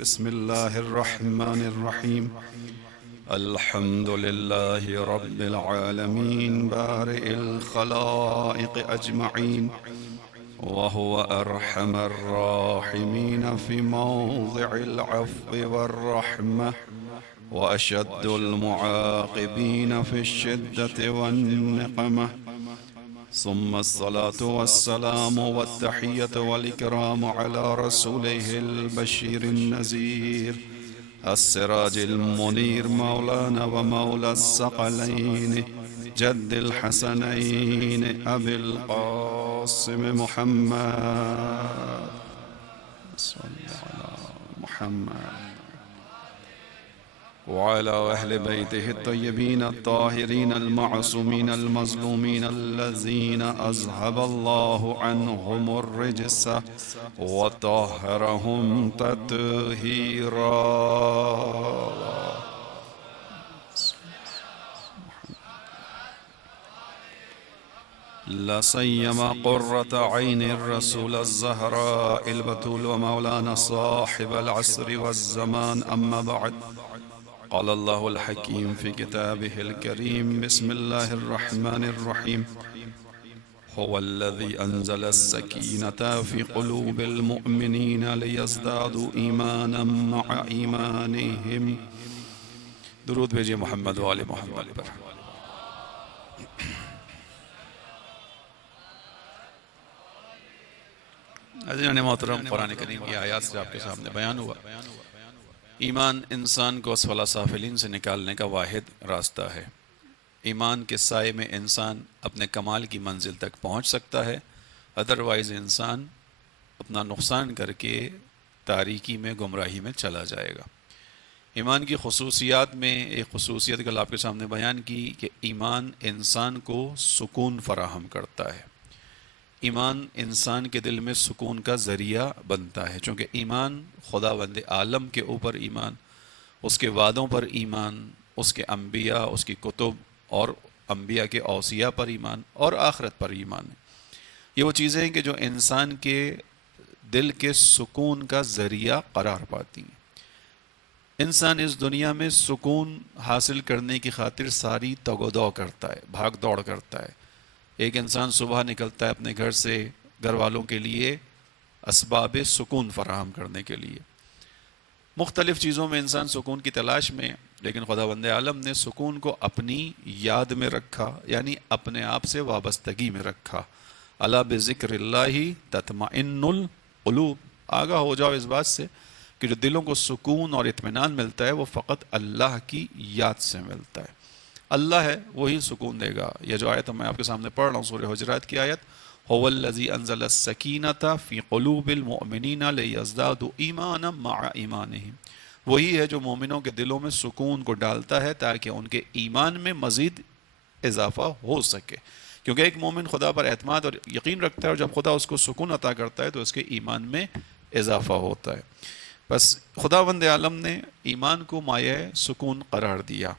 بسم الله الرحمن الرحيم. الحمد لله رب العالمين بارئ الخلائق أجمعين، وهو أرحم الراحمين في موضع العفو والرحمة، وأشد المعاقبين في الشدة والنقمة. ثم الصلاة والسلام والتحية والإكرام على رسوله البشير النذير السراج المنير، مولانا ومولى الثقلين جد الحسنين أبي القاسم محمد صلى على محمد وعلى أهل بيته الطيبين الطاهرين المعصومين المظلومين الذين أذهب الله عنهم الرجس وطهرهم تطهيرا. لا سيما قرة عين الرسول الزهراء البتول ومولانا صاحب العصر والزمان. أما بعد، قال الله الحكيم في كتابه الكريم: بسم الله الرحمن الرحيم. هو الذي أنزل السكينة في قلوب المؤمنين ليزدادوا إيمانا مع إيمانهم. درود بھیجئے محمد و آل محمد پر. عزیزان محترم، قرآن کریم کی آیات سے آپ کے سامنے بیان ہوا ایمان انسان کو اسفل سافلین سے نکالنے کا واحد راستہ ہے. ایمان کے سائے میں انسان اپنے کمال کی منزل تک پہنچ سکتا ہے، ادروائز انسان اپنا نقصان کر کے تاریکی میں، گمراہی میں چلا جائے گا. ایمان کی خصوصیات میں ایک خصوصیت کل آپ کے سامنے بیان کی کہ ایمان انسان کو سکون فراہم کرتا ہے. ایمان انسان کے دل میں سکون کا ذریعہ بنتا ہے، چونکہ ایمان خداوند عالم کے اوپر ایمان، اس کے وعدوں پر ایمان، اس کے انبیاء، اس کی کتب اور انبیاء کے اوصیاء پر ایمان اور آخرت پر ایمان ہے. یہ وہ چیزیں ہیں کہ جو انسان کے دل کے سکون کا ذریعہ قرار پاتی ہیں. انسان اس دنیا میں سکون حاصل کرنے کی خاطر ساری تگ و دو کرتا ہے، بھاگ دوڑ کرتا ہے. ایک انسان صبح نکلتا ہے اپنے گھر سے گھر والوں کے لیے اسباب سکون فراہم کرنے کے لیے. مختلف چیزوں میں انسان سکون کی تلاش میں، لیکن خداوند عالم نے سکون کو اپنی یاد میں رکھا، یعنی اپنے آپ سے وابستگی میں رکھا. الا بذکر اللہ تطمئن القلوب. آگاہ ہو جاؤ اس بات سے کہ جو دلوں کو سکون اور اطمینان ملتا ہے وہ فقط اللہ کی یاد سے ملتا ہے. اللہ ہے وہی سکون دے گا. یہ جو آیت میں آپ کے سامنے پڑھ رہا ہوں سورہ حجرات کی آیت، هو الذی انزل السکینۃ فی قلوب المؤمنین لیزدادوا ایمانا مع ایمانہم. وہی ہے جو مومنوں کے دلوں میں سکون کو ڈالتا ہے تاکہ ان کے ایمان میں مزید اضافہ ہو سکے. کیونکہ ایک مومن خدا پر اعتماد اور یقین رکھتا ہے، اور جب خدا اس کو سکون عطا کرتا ہے تو اس کے ایمان میں اضافہ ہوتا ہے. بس خداوند عالم نے ایمان کو مایہ سکون قرار دیا.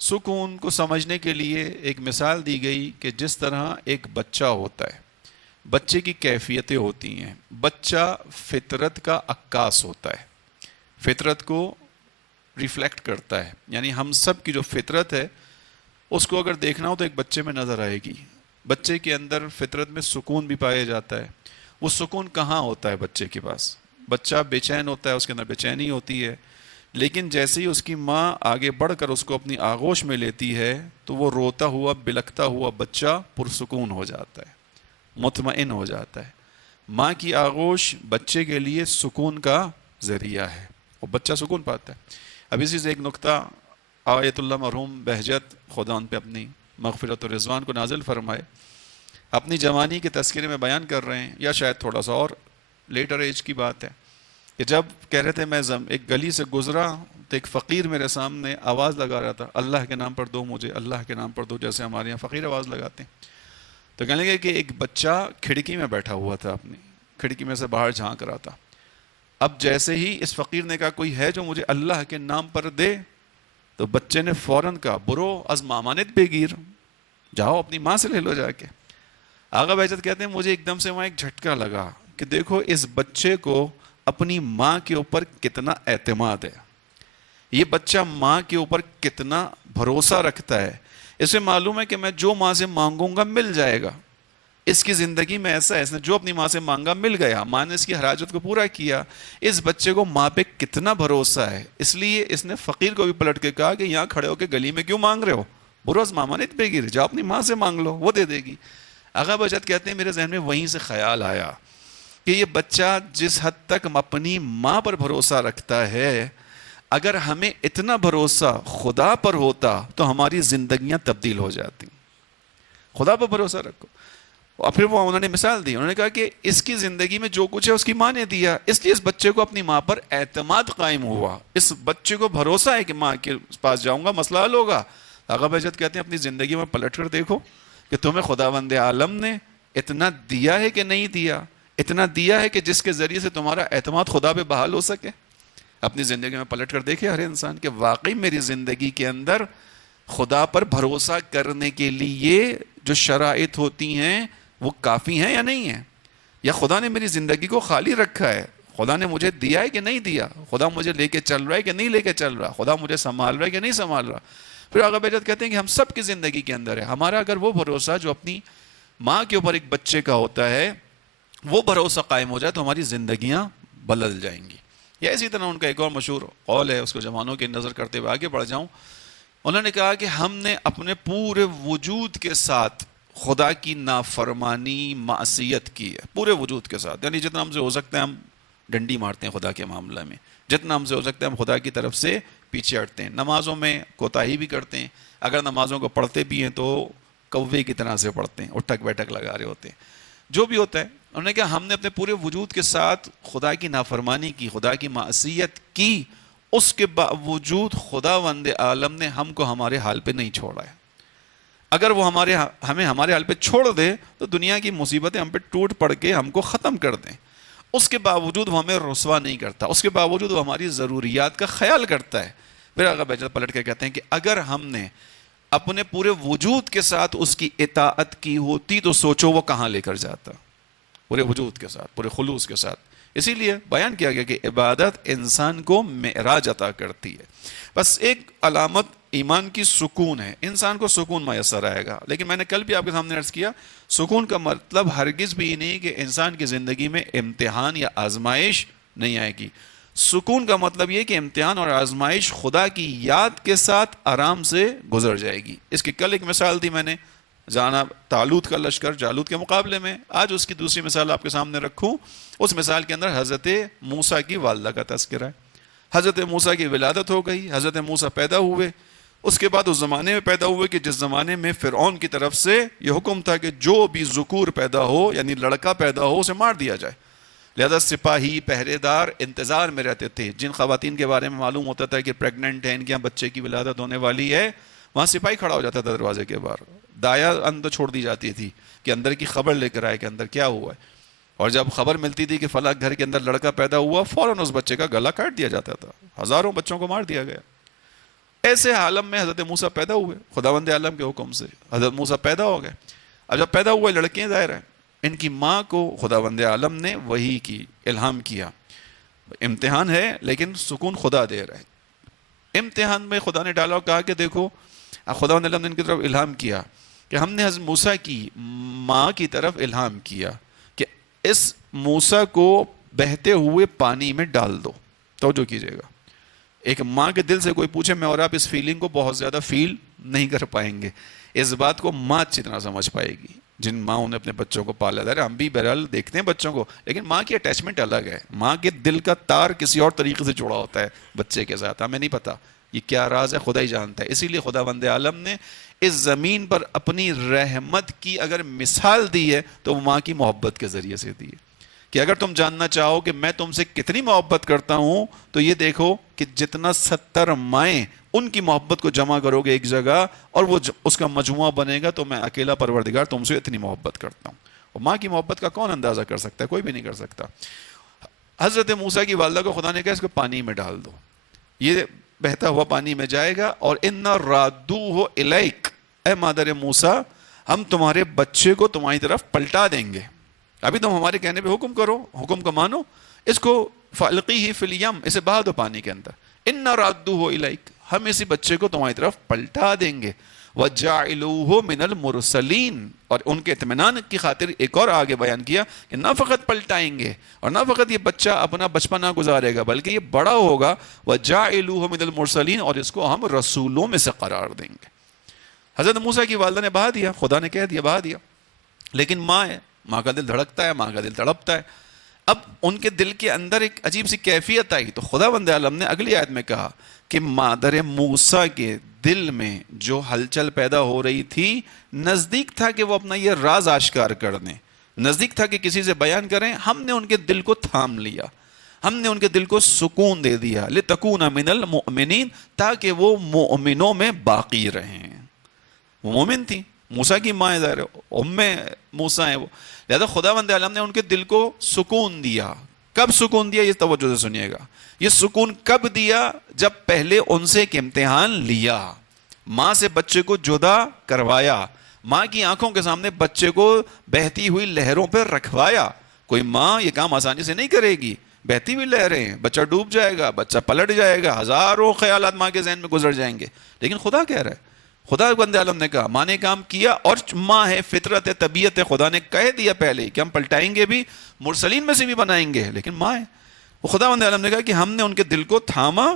سکون کو سمجھنے کے لیے ایک مثال دی گئی کہ جس طرح ایک بچہ ہوتا ہے، بچے کی کیفیتیں ہوتی ہیں. بچہ فطرت کا عکاس ہوتا ہے، فطرت کو ریفلیکٹ کرتا ہے. یعنی ہم سب کی جو فطرت ہے اس کو اگر دیکھنا ہو تو ایک بچے میں نظر آئے گی. بچے کے اندر فطرت میں سکون بھی پایا جاتا ہے. وہ سکون کہاں ہوتا ہے بچے کے پاس؟ بچہ بے چین ہوتا ہے، اس کے اندر بے چینی ہوتی ہے، لیکن جیسے ہی اس کی ماں آگے بڑھ کر اس کو اپنی آغوش میں لیتی ہے تو وہ روتا ہوا بلکتا ہوا بچہ پرسکون ہو جاتا ہے، مطمئن ہو جاتا ہے. ماں کی آغوش بچے کے لیے سکون کا ذریعہ ہے، وہ بچہ سکون پاتا ہے. اب اسی سے ایک نکتہ آیت اللہ مرحوم بہجت خدا ان پہ اپنی مغفرت و رضوان کو نازل فرمائے، اپنی جوانی کے تذکرے میں بیان کر رہے ہیں، یا شاید تھوڑا سا اور لیٹر ایج کی بات ہے، کہ جب کہہ رہے تھے میں ایک گلی سے گزرا تو ایک فقیر میرے سامنے آواز لگا رہا تھا، اللہ کے نام پر دو مجھے، اللہ کے نام پر دو، جیسے ہمارے یہاں فقیر آواز لگاتے ہیں. تو کہنے لگے کہ ایک بچہ کھڑکی میں بیٹھا ہوا تھا، اپنی کھڑکی میں سے باہر جھانک رہا تھا. اب جیسے ہی اس فقیر نے کہا کوئی ہے جو مجھے اللہ کے نام پر دے، تو بچے نے فوراً کہا برو از مامانت بگیر، جاؤ اپنی ماں سے لے لو جا کے. آغا بہجت کہتے ہیں مجھے ایک دم سے وہاں ایک جھٹکا لگا کہ دیکھو اس بچے کو اپنی ماں کے اوپر کتنا اعتماد ہے، یہ بچہ ماں کے اوپر کتنا بھروسہ رکھتا ہے. اسے معلوم ہے کہ میں جو ماں سے مانگوں گا مل جائے گا. اس کی زندگی میں ایسا ہے، اس نے جو اپنی ماں سے مانگا مل گیا، ماں نے اس کی ہر حاجت کو پورا کیا. اس بچے کو ماں پہ کتنا بھروسہ ہے، اس لیے اس نے فقیر کو بھی پلٹ کے کہا کہ یہاں کھڑے ہو کے گلی میں کیوں مانگ رہے ہو، بروز ماما نے پہ گر جاؤ اپنی ماں سے مانگ لو، وہ دے دے گی. آغا بہجت کہتے ہیں میرے ذہن میں وہیں سے خیال آیا کہ یہ بچہ جس حد تک اپنی ماں پر بھروسہ رکھتا ہے، اگر ہمیں اتنا بھروسہ خدا پر ہوتا تو ہماری زندگیاں تبدیل ہو جاتی. خدا پر بھروسہ رکھو. اور پھر وہ انہوں نے مثال دی، انہوں نے کہا کہ اس کی زندگی میں جو کچھ ہے اس کی ماں نے دیا، اس لیے اس بچے کو اپنی ماں پر اعتماد قائم ہوا. اس بچے کو بھروسہ ہے کہ ماں کے پاس جاؤں گا مسئلہ حل ہوگا. آغا بہجت کہتے ہیں اپنی زندگی میں پلٹ کر دیکھو کہ تمہیں خداوند عالم نے اتنا دیا ہے کہ نہیں دیا، اتنا دیا ہے کہ جس کے ذریعے سے تمہارا اعتماد خدا پہ بحال ہو سکے. اپنی زندگی میں پلٹ کر دیکھے ہر انسان کہ واقعی میری زندگی کے اندر خدا پر بھروسہ کرنے کے لیے جو شرائط ہوتی ہیں وہ کافی ہیں یا نہیں ہیں، یا خدا نے میری زندگی کو خالی رکھا ہے، خدا نے مجھے دیا ہے کہ نہیں دیا، خدا مجھے لے کے چل رہا ہے کہ نہیں لے کے چل رہا، خدا مجھے سنبھال رہا ہے کہ نہیں سنبھال رہا. پھر آغا بہجت کہتے ہیں کہ ہم سب کی زندگی کے اندر ہے ہمارا اگر وہ بھروسہ جو اپنی ماں کے اوپر ایک بچے کا ہوتا ہے وہ بھروسہ قائم ہو جائے تو ہماری زندگیاں بدل جائیں گی. یا اسی طرح ان کا ایک اور مشہور قول ہے، اس کو زمانوں کی نظر کرتے ہوئے آگے بڑھ جاؤں. انہوں نے کہا کہ ہم نے اپنے پورے وجود کے ساتھ خدا کی نافرمانی معصیت کی ہے، پورے وجود کے ساتھ. یعنی جتنا ہم سے ہو سکتا ہے ہم ڈنڈی مارتے ہیں خدا کے معاملہ میں، جتنا ہم سے ہو سکتا ہے ہم خدا کی طرف سے پیچھے ہٹتے ہیں، نمازوں میں کوتاہی بھی کرتے ہیں، اگر نمازوں کو پڑھتے بھی ہیں تو کوے کی طرح سے پڑھتے ہیں، اٹھک بیٹھک لگا رہے ہوتے ہیں، جو بھی ہوتا ہے. انہوں نے کہا ہم نے اپنے پورے وجود کے ساتھ خدا کی نافرمانی کی، خدا کی معصیت کی، اس کے باوجود خداوند عالم نے ہم کو ہمارے حال پہ نہیں چھوڑا ہے. اگر وہ ہمیں ہمارے حال پہ چھوڑ دے تو دنیا کی مصیبتیں ہم پہ ٹوٹ پڑ کے ہم کو ختم کر دیں، اس کے باوجود وہ ہمیں رسوا نہیں کرتا، اس کے باوجود وہ ہماری ضروریات کا خیال کرتا ہے. پھر آغا بہجت پلٹ کے کہتے ہیں کہ اگر ہم نے اپنے پورے وجود کے ساتھ اس کی اطاعت کی ہوتی تو سوچو وہ کہاں لے کر جاتا، پورے وجود کے ساتھ، پورے خلوص کے ساتھ. اسی لیے بیان کیا گیا کہ عبادت انسان کو معراج عطا کرتی ہے. بس ایک علامت ایمان کی سکون ہے، انسان کو سکون میسر آئے گا. لیکن میں نے کل بھی آپ کے سامنے عرض کیا سکون کا مطلب ہرگز بھی نہیں کہ انسان کی زندگی میں امتحان یا آزمائش نہیں آئے گی. سکون کا مطلب یہ کہ امتحان اور آزمائش خدا کی یاد کے ساتھ آرام سے گزر جائے گی. اس کی کل ایک مثال دی میں نے، جانا طالوت کا لشکر جالوت کے مقابلے میں. آج اس کی دوسری مثال آپ کے سامنے رکھوں. اس مثال کے اندر حضرت موسیٰ کی والدہ کا تذکرہ ہے. حضرت موسیٰ کی ولادت ہو گئی، حضرت موسیٰ پیدا ہوئے. اس کے بعد اس زمانے میں پیدا ہوئے کہ جس زمانے میں فرعون کی طرف سے یہ حکم تھا کہ جو بھی ذکور پیدا ہو یعنی لڑکا پیدا ہو اسے مار دیا جائے. لہذا سپاہی پہرے دار انتظار میں رہتے تھے. جن خواتین کے بارے میں معلوم ہوتا تھا کہ پریگننٹ ہیں، ان کے یہاں بچے کی ولادت ہونے والی ہے، وہاں سپاہی کھڑا ہو جاتا تھا دروازے کے باہر. دایا اندر چھوڑ دی جاتی تھی کہ اندر کی خبر لے کر آئے کہ اندر کیا ہوا ہے. اور جب خبر ملتی تھی کہ فلاں گھر کے اندر لڑکا پیدا ہوا فوراً اس بچے کا گلا کاٹ دیا جاتا تھا. ہزاروں بچوں کو مار دیا گیا. ایسے عالم میں حضرت موسیٰ پیدا ہوئے خداوند عالم کے حکم سے. حضرت موسیٰ پیدا ہو گئے. اب جب پیدا ہوئے لڑکے ظاہر ہیں، ان کی ماں کو خداوند عالم نے وحی کی، الہام کیا. امتحان ہے لیکن سکون خدا دے رہا ہے. امتحان میں خدا نے ڈالا اور کہا کہ دیکھو خداوند عالم نے ان کی طرف الہام کیا کہ ہم نے حضرت موسیٰ کی ماں کی طرف الہام کیا کہ اس موسیٰ کو بہتے ہوئے پانی میں ڈال دو. توجہ کیجئے گا، ایک ماں کے دل سے کوئی پوچھے، میں اور آپ اس فیلنگ کو بہت زیادہ فیل نہیں کر پائیں گے. اس بات کو ماں اچھی طرح سمجھ پائے گی جن ماں نے اپنے بچوں کو پالا. ہے ہم بھی بہرحال دیکھتے ہیں بچوں کو، لیکن ماں کی اٹیچمنٹ الگ ہے. ماں کے دل کا تار کسی اور طریقے سے جڑا ہوتا ہے بچے کے ساتھ. ہمیں نہیں پتا یہ کیا راز ہے، خدا ہی جانتا ہے. اسی لیے خداوند عالم نے اس زمین پر اپنی رحمت کی اگر مثال دی ہے تو وہ ماں کی محبت کے ذریعے سے دی ہے. کہ اگر تم جاننا چاہو کہ میں تم سے کتنی محبت کرتا ہوں تو یہ دیکھو کہ جتنا 70 مائیں ان کی محبت کو جمع کرو گے ایک جگہ اور وہ اس کا مجموعہ بنے گا تو میں اکیلا پروردگار تم سے اتنی محبت کرتا ہوں. اور ماں کی محبت کا کون اندازہ کر سکتا ہے؟ کوئی بھی نہیں کر سکتا. حضرت موسیٰ کی والدہ کو خدا نے کہا اس کو پانی میں ڈال دو، یہ بہتا ہوا پانی میں جائے گا. اور اِنَّا رَادُّوهُ إِلَيْكَ، اے مادر موسیٰ ہم تمہارے بچے کو تمہاری طرف پلٹا دیں گے. ابھی تم ہمارے کہنے پہ حکم کرو، حکم کو مانو، اس کو فَأَلْقِيهِ فِي الْيَمِّ، اسے بہا دو پانی کے اندر، إِنَّا رَادُّوهُ إِلَيْكَ، ہم اسی بچے کو تمہاری طرف پلٹا دیں گے، وَجَعِلُوهُ مِنَ الْمُرْسَلِينَ، اور ان کے اطمینان کی خاطر ایک اور آگے بیان کیا کہ نہ فقط پلٹائیں گے اور نہ فقط یہ بچہ اپنا بچپنا گزارے گا بلکہ یہ بڑا ہوگا، وَجَعِلُوهُ مِنَ الْمُرْسَلِينَ، اور اس کو ہم رسولوں میں سے قرار دیں گے۔ حضرت موسیٰ کی والدہ نے بہا دیا، خدا نے کہہ دیا بہا دیا، لیکن ماں ہے، ماں کا دل دھڑکتا ہے، ماں کا دل تڑپتا ہے۔ اب ان کے دل کے اندر ایک عجیب سی کیفیت آئی، تو خداوند عالم نے اگلی آیت میں کہا کہ مادر موسیٰ کے دل میں جو ہلچل پیدا ہو رہی تھی، نزدیک تھا کہ وہ اپنا یہ راز آشکار کر دیں، نزدیک تھا کہ کسی سے بیان کریں، ہم نے ان کے دل کو تھام لیا، ہم نے ان کے دل کو سکون دے دیا، لِتَكُونَ مِنَ الْمُؤْمِنِينَ، تاکہ وہ مومنوں میں باقی رہیں۔ وہ مومن تھی، موسیٰ کی ماں ہے، ظاہر ام موسیٰ ہے وہ، لہذا خداوند عالم نے ان کے دل کو سکون دیا۔ کب سکون دیا؟ یہ توجہ سے سنیے گا، یہ سکون کب دیا؟ جب پہلے ان سے ایک امتحان لیا، ماں سے بچے کو جدا کروایا، ماں کی آنکھوں کے سامنے بچے کو بہتی ہوئی لہروں پہ رکھوایا۔ کوئی ماں یہ کام آسانی سے نہیں کرے گی، بہتی ہوئی لہریں، بچہ ڈوب جائے گا، بچہ پلٹ جائے گا، ہزاروں خیالات ماں کے ذہن میں گزر جائیں گے، لیکن خدا کہہ رہا ہے، خدا بند عالم نے کہا، ماں نے کام کیا، اور ماں ہے، فطرت ہے، طبیعت ہے، خدا نے کہہ دیا پہلے کہ ہم پلٹائیں گے بھی، مرسلین میں سے بھی بنائیں گے، لیکن ماں ہے۔ وہ خدا بند عالم نے کہا کہ ہم نے ان کے دل کو تھاما،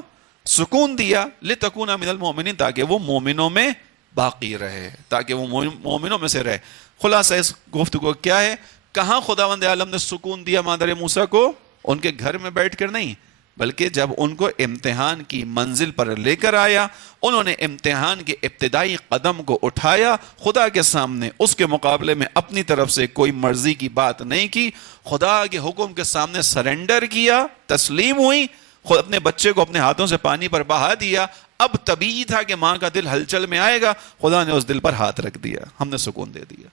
سکون دیا، لِتَكُونَ مِنَ الْمُؤْمِنِينَ، تاکہ وہ مومنوں میں باقی رہے، تاکہ وہ مومنوں میں سے رہے۔ خلاصہ اس گفتگو کیا ہے؟ کہاں خداوند عالم نے سکون دیا مادر موسیٰ کو؟ ان کے گھر میں بیٹھ کر نہیں، بلکہ جب ان کو امتحان کی منزل پر لے کر آیا، انہوں نے امتحان کے ابتدائی قدم کو اٹھایا، خدا کے سامنے اس کے مقابلے میں اپنی طرف سے کوئی مرضی کی بات نہیں کی، خدا کے حکم کے سامنے سرنڈر کیا، تسلیم ہوئی، خود اپنے بچے کو اپنے ہاتھوں سے پانی پر بہا دیا۔ اب طبیعی تھا کہ ماں کا دل ہلچل میں آئے گا، خدا نے اس دل پر ہاتھ رکھ دیا، ہم نے سکون دے دیا۔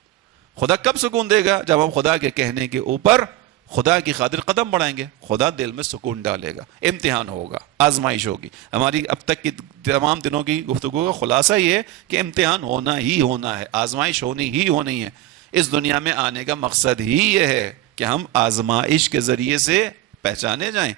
خدا کب سکون دے گا؟ جب ہم خدا کے کہنے کے اوپر خدا کی خاطر قدم بڑھائیں گے، خدا دل میں سکون ڈالے گا، امتحان ہوگا، آزمائش ہوگی۔ ہماری اب تک کی تمام دنوں کی گفتگو کا خلاصہ یہ ہے کہ امتحان ہونا ہی ہونا ہے، آزمائش ہونی ہی ہونی ہے۔ اس دنیا میں آنے کا مقصد ہی یہ ہے کہ ہم آزمائش کے ذریعے سے پہچانے جائیں۔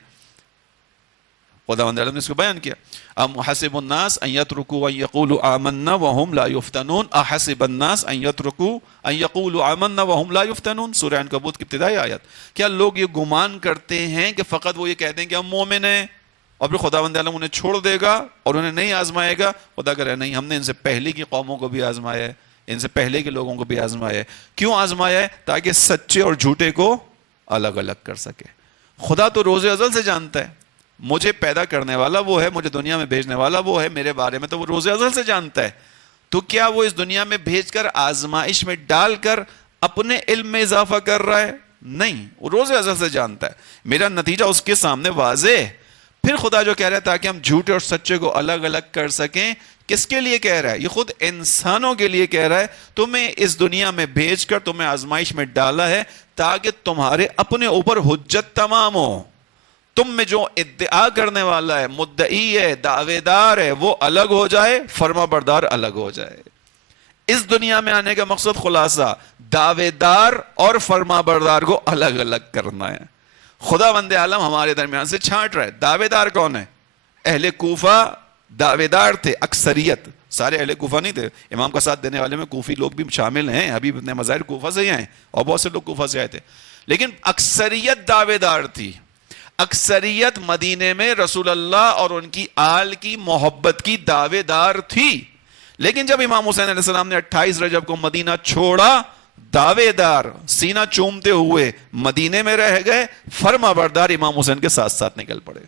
خداوند عالم نے اس کو بیان کیا، ام حسب الناس ان يتركوا ان يقولوا آمنا وهم لا يفتنون، احسب الناس ان يتركوا ان يقولوا آمنا وهم لا يفتنون، سورہ عنکبوت کی ابتدائی آیت۔ کیا لوگ یہ گمان کرتے ہیں کہ فقط وہ یہ کہتے ہیں کہ ہم مومن ہیں اور پھر خداوند عالم انہیں چھوڑ دے گا اور انہیں نہیں آزمائے گا؟ خدا کہہ رہا ہے نہیں، ہم نے ان سے پہلے کی قوموں کو بھی آزمایا ہے، ان سے پہلے کے لوگوں کو بھی آزمایا ہے۔ کیوں آزمایا ہے؟ تاکہ سچے اور جھوٹے کو الگ الگ کر سکے۔ خدا تو روز ازل سے جانتا ہے، مجھے پیدا کرنے والا وہ ہے، مجھے دنیا میں بھیجنے والا وہ ہے، میرے بارے میں تو وہ روز ازل سے جانتا ہے۔ تو کیا وہ اس دنیا میں بھیج کر آزمائش میں ڈال کر اپنے علم میں اضافہ کر رہا ہے؟ نہیں، وہ روز ازل سے جانتا ہے، میرا نتیجہ اس کے سامنے واضح ہے۔ پھر خدا جو کہہ رہا ہے تاکہ ہم جھوٹے اور سچے کو الگ الگ کر سکیں، کس کے لیے کہہ رہا ہے؟ یہ خود انسانوں کے لیے کہہ رہا ہے، تمہیں اس دنیا میں بھیج کر تمہیں آزمائش میں ڈالا ہے تاکہ تمہارے اپنے اوپر حجت تمام ہو، تم میں جو ادعا کرنے والا ہے، مدعی ہے، دعوے دار ہے، وہ الگ ہو جائے، فرما بردار الگ ہو جائے۔ اس دنیا میں آنے کا مقصد خلاصہ دعوے دار اور فرما بردار کو الگ الگ کرنا ہے۔ خداوند عالم ہمارے درمیان سے چھانٹ رہا ہے۔ دعوے دار کون ہے؟ اہل کوفہ دعوے دار تھے، اکثریت، سارے اہل کوفہ نہیں تھے، امام کا ساتھ دینے والے میں کوفی لوگ بھی شامل ہیں، حبیب ابن مظاہر کوفہ سے ہی آئے اور بہت سے لوگ کوفہ سے آئے تھے، لیکن اکثریت دعوے دار تھی۔ اکثریت مدینے میں رسول اللہ اور ان کی آل کی محبت کی دعوے دار تھی، لیکن جب امام حسین علیہ السلام نے 28 رجب کو مدینہ چھوڑا، دعوے دار سینہ چومتے ہوئے مدینے میں رہ گئے، فرما بردار امام حسین کے ساتھ ساتھ نکل پڑے۔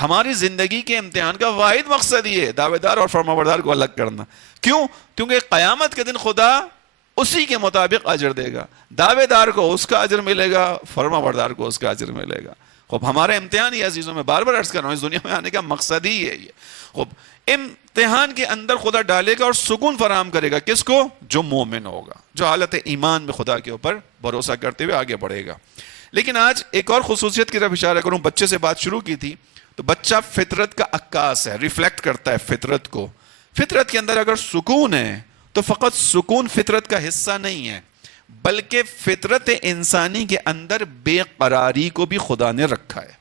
ہماری زندگی کے امتحان کا واحد مقصد یہ ہے، دعوے دار اور فرما بردار کو الگ کرنا۔ کیوں؟ کیونکہ قیامت کے دن خدا اسی کے مطابق اجر دے گا، دعوے دار کو اس کا اجر ملے گا، فرما بردار کو اس کا اجر ملے گا۔ خوب ہمارا امتحان یہ عزیزوں میں بار بار عرض کر رہا ہوں، اس دنیا میں آنے کا مقصد ہی ہے یہ۔ خوب امتحان کے اندر خدا ڈالے گا اور سکون فراہم کرے گا، کس کو؟ جو مومن ہوگا، جو حالت ایمان میں خدا کے اوپر بھروسہ کرتے ہوئے آگے بڑھے گا۔ لیکن آج ایک اور خصوصیت کی طرف اشارہ کروں، بچے سے بات شروع کی تھی، تو بچہ فطرت کا عکاس ہے، ریفلیکٹ کرتا ہے فطرت کو۔ فطرت کے اندر اگر سکون ہے تو فقط سکون فطرت کا حصہ نہیں ہے، بلکہ فطرت انسانی کے اندر بے قراری کو بھی خدا نے رکھا ہے.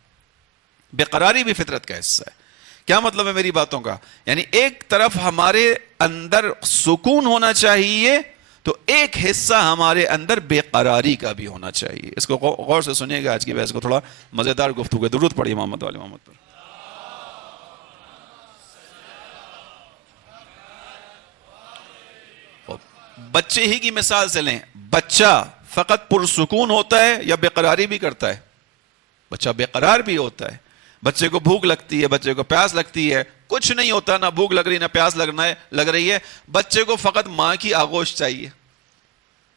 بے قراری بھی فطرت کا حصہ ہے. کیا مطلب ہے میری باتوں کا؟ یعنی ایک طرف ہمارے اندر سکون ہونا چاہیے تو ایک حصہ ہمارے اندر بے قراری کا بھی ہونا چاہیے. اس کو غور سے سنیے گا. آج کی بحث کو تھوڑا مزیدار گفتگو ہے. درود پڑھیے محمد والے محمد پر. بچے ہی کی مثال سے لیں. بچہ فقط پرسکون ہوتا ہے یا بے قراری بھی کرتا ہے؟ بچہ بے قرار بھی ہوتا ہے. بچے کو بھوک لگتی ہے, بچے کو پیاس لگتی ہے, کچھ نہیں ہوتا, نہ بھوک لگ رہی نہ پیاس لگ رہی ہے. بچے کو فقط ماں کی آغوش چاہیے.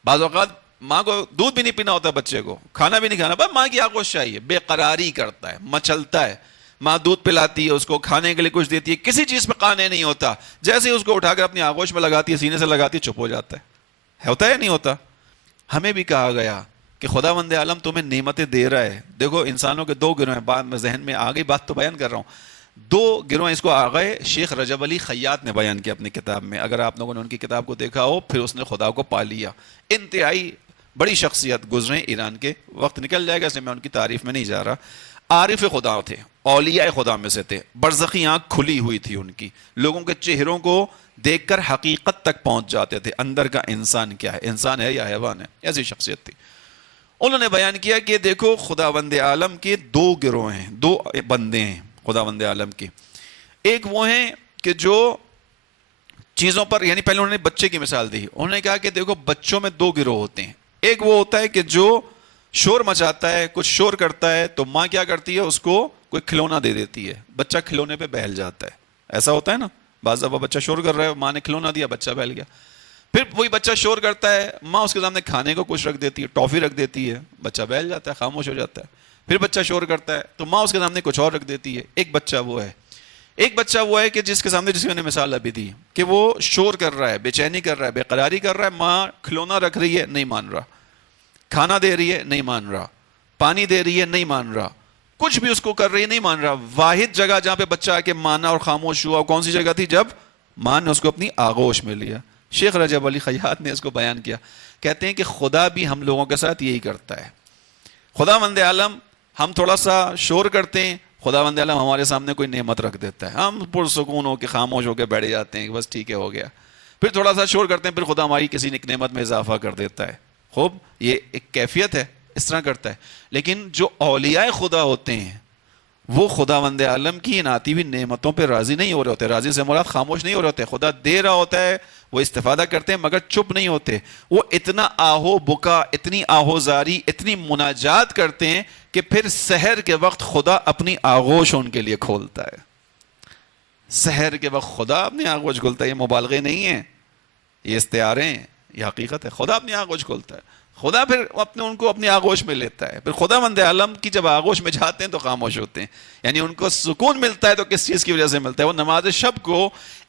بعض اوقات ماں کو دودھ بھی نہیں پینا ہوتا, بچے کو کھانا بھی نہیں کھانا, بس ماں کی آغوش چاہیے. بے قراری کرتا ہے, مچلتا ہے. ماں دودھ پلاتی ہے, اس کو کھانے کے لیے کچھ دیتی ہے, کسی چیز پہ قانع نہیں ہوتا. جیسے ہی اس کو اٹھا کر اپنی آغوش میں لگاتی ہے, سینے سے لگاتی ہے, چپ ہو جاتا ہے. ہوتا ہے نہیں ہوتا؟ ہمیں بھی کہا گیا کہ خداوند عالم تمہیں نعمتیں دے رہا ہے. دیکھو انسانوں کے دو گروہ ہیں, بعد میں ذہن میں آ گئی بات تو بیان کر رہا ہوں. دو گروہ, اس کو آگئے شیخ رجب علی خیاط نے بیان کیا اپنی کتاب میں. اگر آپ لوگوں نے ان کی کتاب کو دیکھا ہو, پھر اس نے خدا کو پا لیا. انتہائی بڑی شخصیت گزرے ایران کے. وقت نکل جائے گا اس لیے میں ان کی تعریف میں نہیں جا رہا. عارف خدا تھے, اولیاء خدا میں سے تھے. برزخی آنکھ کھلی ہوئی تھی ان کی. لوگوں کے چہروں کو دیکھ کر حقیقت تک پہنچ جاتے تھے, اندر کا انسان کیا ہے, انسان ہے یا حیوان ہے. ایسی شخصیت تھی. انہوں نے بیان کیا کہ دیکھو خداوند عالم کے دو گروہ ہیں, دو بندے ہیں خداوند عالم کے. ایک وہ ہیں کہ جو چیزوں پر, یعنی پہلے انہوں نے بچے کی مثال دی. انہوں نے کہا کہ دیکھو بچوں میں دو گروہ ہوتے ہیں. ایک وہ ہوتا ہے کہ جو شور مچاتا ہے, کچھ شور کرتا ہے, تو ماں کیا کرتی ہے, اس کو کوئی کھلونا دے دیتی ہے. بچہ کھلونے پہ بہل جاتا ہے. ایسا ہوتا ہے نا, بعض دفعہ بچہ شور کر رہا ہے, ماں نے کھلونا دیا, بچہ بہل گیا. پھر وہی بچہ شور کرتا ہے, ماں اس کے سامنے کھانے کو کچھ رکھ دیتی ہے, ٹافی رکھ دیتی ہے, بچہ بہل جاتا ہے, خاموش ہو جاتا ہے. پھر بچہ شور کرتا ہے تو ماں اس کے سامنے کچھ اور رکھ دیتی ہے. ایک بچہ وہ ہے کہ جس کے سامنے, جس کی میں نے مثال ابھی دی, کہ وہ شور کر رہا ہے, بے چینی کر رہا ہے, بے قراری کر رہا ہے. ماں کھلونا رکھ رہی ہے, نہیں مان رہا. کھانا دے رہی ہے, نہیں مان رہا. پانی دے رہی ہے, نہیں مان رہا. کچھ بھی اس کو کر رہی ہے, نہیں مان رہا. واحد جگہ جہاں پہ بچہ آ کے مانا اور خاموش ہوا, کون سی جگہ تھی؟ جب ماں نے اس کو اپنی آغوش میں لیا. شیخ رجب علی خیاط نے اس کو بیان کیا. کہتے ہیں کہ خدا بھی ہم لوگوں کے ساتھ یہی کرتا ہے. خداوند عالم, ہم تھوڑا سا شور کرتے ہیں, خداوند عالم ہمارے سامنے کوئی نعمت رکھ دیتا ہے, ہم پرسکون ہو کے خاموش ہو کے بیٹھ جاتے ہیں کہ بس ٹھیک ہے, ہو گیا. پھر تھوڑا سا شور کرتے ہیں, پھر خدا ہماری کسی نعمت میں اضافہ کر دیتا ہے. خوب, یہ ایک کیفیت ہے, اس طرح کرتا ہے. لیکن جو اولیاء خدا ہوتے ہیں وہ خداوند عالم کی ان آتی ہوئی نعمتوں پہ راضی نہیں ہو رہے ہوتے. راضی سے مراد خاموش نہیں ہو رہے ہوتے. خدا دے رہا ہوتا ہے, وہ استفادہ کرتے ہیں, مگر چپ نہیں ہوتے. وہ اتنا آہو بکا, اتنی آہوزاری, اتنی مناجات کرتے ہیں کہ پھر سحر کے وقت خدا اپنی آغوش ان کے لیے کھولتا ہے. سحر کے وقت خدا اپنی آغوش کھولتا ہے. یہ مبالغے نہیں ہیں, یہ استعارے ہیں, یہ حقیقت ہے. خدا اپنی آغوش کھولتا ہے. خدا پھر ان کو اپنی آغوش میں لیتا ہے. پھر خداوند عالم کی جب آغوش میں جاتے ہیں تو خاموش ہوتے ہیں. یعنی ان کو سکون ملتا ہے تو کس چیز کی وجہ سے ملتا ہے؟ وہ نماز شب کو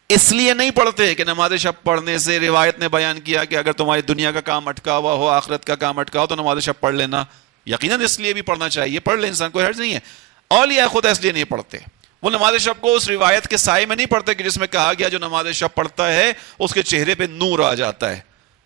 اس لیے نہیں پڑھتے کہ نماز شب پڑھنے سے روایت نے بیان کیا کہ اگر تمہاری دنیا کا کام اٹکا ہوا ہو, آخرت کا کام اٹکا ہو تو نماز شب پڑھ لینا. یقیناً اس لیے بھی پڑھنا چاہیے, پڑھ لے انسان, کوئی حرج نہیں ہے. اولیاء خدا اس لیے نہیں پڑھتے. وہ نماز شب کو اس روایت کے سائے میں نہیں پڑھتے کہ جس میں کہا گیا جو نماز شب پڑھتا ہے اس کے چہرے پہ نور آ جاتا ہے.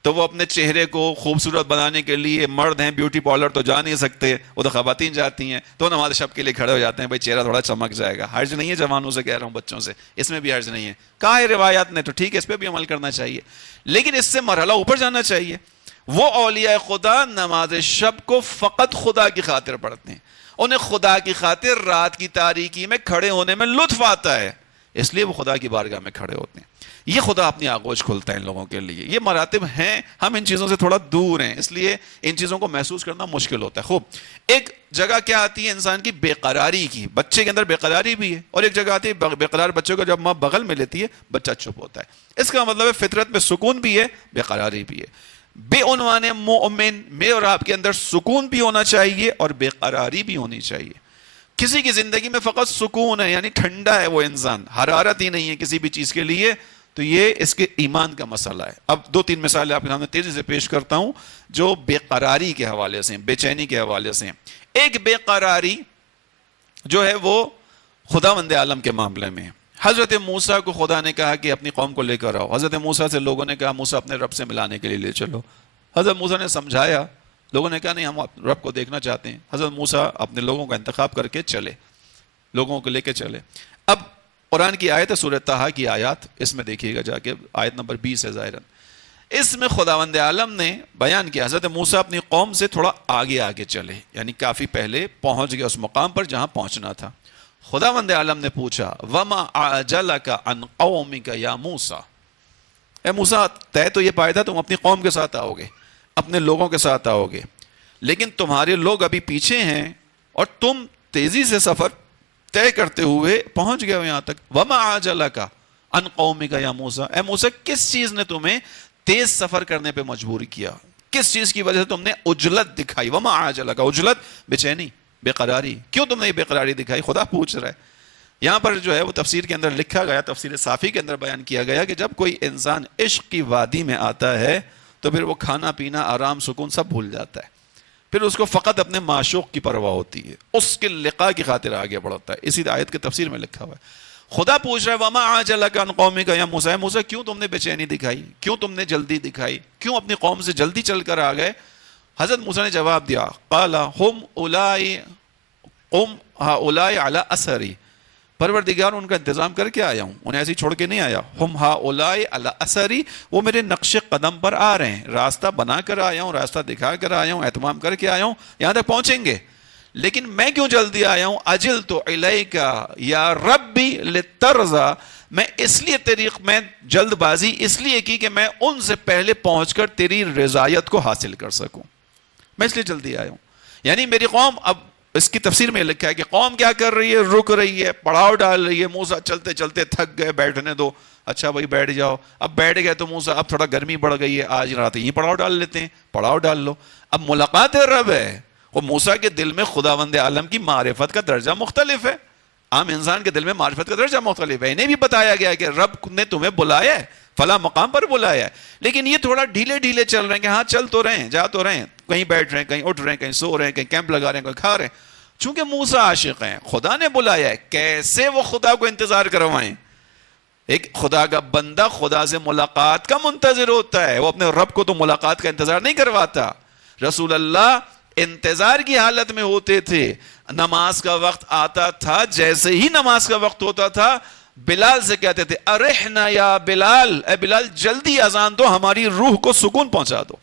تو وہ اپنے چہرے کو خوبصورت بنانے کے لیے, مرد ہیں بیوٹی پارلر تو جا نہیں سکتے, وہ تو خواتین جاتی ہیں, تو نماز شب کے لیے کھڑے ہو جاتے ہیں, بھائی چہرہ تھوڑا چمک جائے گا. حرج نہیں ہے, جوانوں سے کہہ رہا ہوں, بچوں سے, اس میں بھی حرج نہیں ہے. کہا ہے روایات نے, تو ٹھیک ہے, اس پہ بھی عمل کرنا چاہیے. لیکن اس سے مرحلہ اوپر جانا چاہیے. وہ اولیاء خدا نماز شب کو فقط خدا کی خاطر پڑھتے ہیں. انہیں خدا کی خاطر رات کی تاریکی میں کھڑے ہونے میں لطف آتا ہے, اس لیے وہ خدا کی بارگاہ میں کھڑے ہوتے ہیں. یہ خدا اپنی آغوش کھولتا ہے ان لوگوں کے لیے. یہ مراتب ہیں, ہم ان چیزوں سے تھوڑا دور ہیں, اس لیے ان چیزوں کو محسوس کرنا مشکل ہوتا ہے. خوب, ایک جگہ کیا آتی ہے انسان کی بے قراری کی, بچے کے اندر بے قراری بھی ہے, اور ایک جگہ آتی ہے بے قرار بچوں کو جب ماں بغل میں لیتی ہے بچہ چپ ہوتا ہے. اس کا مطلب ہے فطرت میں سکون بھی ہے, بے قراری بھی ہے. بے عنوان مومن میں اور آپ کے اندر سکون بھی ہونا چاہیے اور بے قراری بھی ہونی چاہیے. کسی کی زندگی میں فقط سکون ہے, یعنی ٹھنڈا ہے وہ انسان, حرارت ہی نہیں ہے کسی بھی چیز کے لیے, تو یہ اس کے ایمان کا مسئلہ ہے. اب دو تین مثالیں آپ کے سامنے تیزی سے پیش کرتا ہوں جو بے قراری کے حوالے سے, بے چینی کے حوالے سے. ایک بے قراری جو ہے وہ خداوند عالم کے معاملے میں. حضرت موسیٰ کو خدا نے کہا کہ اپنی قوم کو لے کر آؤ. حضرت موسیٰ سے لوگوں نے کہا موسیٰ اپنے رب سے ملانے کے لیے لے چلو. حضرت موسیٰ نے سمجھایا، لوگوں نے کہا نہیں ہم رب کو دیکھنا چاہتے ہیں. حضرت موسیٰ اپنے لوگوں کا انتخاب کر کے چلے، لوگوں کو لے کے چلے. اب قرآن کی آیت ہے سورہ طٰہٰ کی آیات، اس میں دیکھیے گا جا کے، آیت نمبر 20 ہے ظاہراً. اس میں خداوند عالم نے بیان کیا حضرت موسیٰ اپنی قوم سے تھوڑا آگے آگے چلے، یعنی کافی پہلے پہنچ گئے اس مقام پر جہاں پہنچنا تھا. خداوند عالم نے پوچھا وَمَا أَعْجَلَكَ عَنْ قَوْمِكَ يَا موسیٰ، اے موسیٰ طے تو یہ پایا تھا تم اپنی قوم کے ساتھ آؤ گے، اپنے لوگوں کے ساتھ آؤ گے، لیکن تمہارے لوگ ابھی پیچھے ہیں اور تم تیزی سے سفر طے کرتے ہوئے پہنچ گئے ہو یہاں تک. وَمَا أَعْجَلَكَ عَنْ قَوْمِكَ يَا موسیٰ، اے موسیٰ کس چیز نے تمہیں تیز سفر کرنے پہ مجبور کیا، کس چیز کی وجہ سے تم نے عجلت دکھائی. وَمَا أَعْجَلَكَ، عجلت بے چینی، بے قراری، کیوں تم نے یہ بے قراری دکھائی؟ خدا پوچھ رہا ہے. یہاں پر جو ہے وہ تفسیر کے اندر لکھا گیا، تفسیر صافی کے اندر بیان کیا گیا کہ جب کوئی انسان عشق کی وادی میں آتا ہے تو پھر وہ کھانا پینا آرام سکون سب بھول جاتا ہے، پھر اس کو فقط اپنے معشوق کی پرواہ ہوتی ہے، اس کے لقاء کی خاطر آگے بڑھتا ہے. اسی آیت کے تفسیر میں لکھا ہوا ہے. خدا پوچھ رہا ہے وَمَا أَعْجَلَكَ عَنْ قَوْمِكَ يَا موسیٰ، موسیٰ کیوں تم نے بے چینی دکھائی، کیوں تم نے جلدی دکھائی، کیوں اپنی قوم سے جلدی چل کر آ گئے؟ حضرت موسیٰ نے جواب دیا قَالَ هُمْ هَؤُلَاءِ عَلَىٰ أَثَرِي، پروردگار ان کا انتظام کر کے آیا ہوں، انہیں ایسے چھوڑ کے نہیں آیا. ہم هؤلاء علی اثری، وہ میرے نقش قدم پر آ رہے ہیں، راستہ بنا کر آیا ہوں، راستہ دکھا کر آیا ہوں، اہتمام کر کے آیا ہوں، یہاں تک پہنچیں گے. لیکن میں کیوں جلدی آیا ہوں؟ اجلت الیک یا ربی لترضی، میں اس لیے میں جلد بازی اس لیے کی کہ میں ان سے پہلے پہنچ کر تیری رضایت کو حاصل کر سکوں، میں اس لیے جلدی آیا ہوں. یعنی میری قوم، اب اس کی تفسیر میں لکھا ہے کہ قوم کیا کر رہی ہے، رک رہی ہے، پڑاؤ ڈال رہی ہے. موسیٰ چلتے چلتے تھک گئے، بیٹھنے دو. اچھا بھائی بیٹھ جاؤ. اب بیٹھ گئے تو موسیٰ اب تھوڑا گرمی بڑھ گئی ہے، آج رات یہیں پڑاؤ ڈال لیتے ہیں، پڑاؤ ڈال لو. اب ملاقات رب ہے، وہ موسیٰ کے دل میں خداوند عالم کی معرفت کا درجہ مختلف ہے، عام انسان کے دل میں معرفت کا درجہ مختلف ہے. انہیں بھی بتایا گیا کہ رب نے تمہیں بلایا ہے، فلاں مقام پر بلایا ہے، لیکن یہ تھوڑا ڈھیلے ڈھیلے چل رہے ہیں کہ ہاں چل تو رہے ہیں، جا تو رہے ہیں، کہیں بیٹھ رہے ہیں، کہیں اٹھ رہے ہیں، کہیں سو رہے ہیں، کہیں کیمپ لگا رہے ہیں، کہیں کھا رہے ہیں. چونکہ موسیٰ عاشق ہیں، خدا نے بلایا ہے، کیسے وہ خدا کو انتظار کروائیں؟ ایک خدا کا بندہ خدا سے ملاقات کا منتظر ہوتا ہے، وہ اپنے رب کو تو ملاقات کا انتظار نہیں کرواتا. رسول اللہ انتظار کی حالت میں ہوتے تھے. نماز کا وقت آتا تھا، جیسے ہی نماز کا وقت ہوتا تھا بلال سے کہتے تھے ارحنا یا بلال، اے بلال جلدی اذان دو، ہماری روح کو سکون پہنچا دو.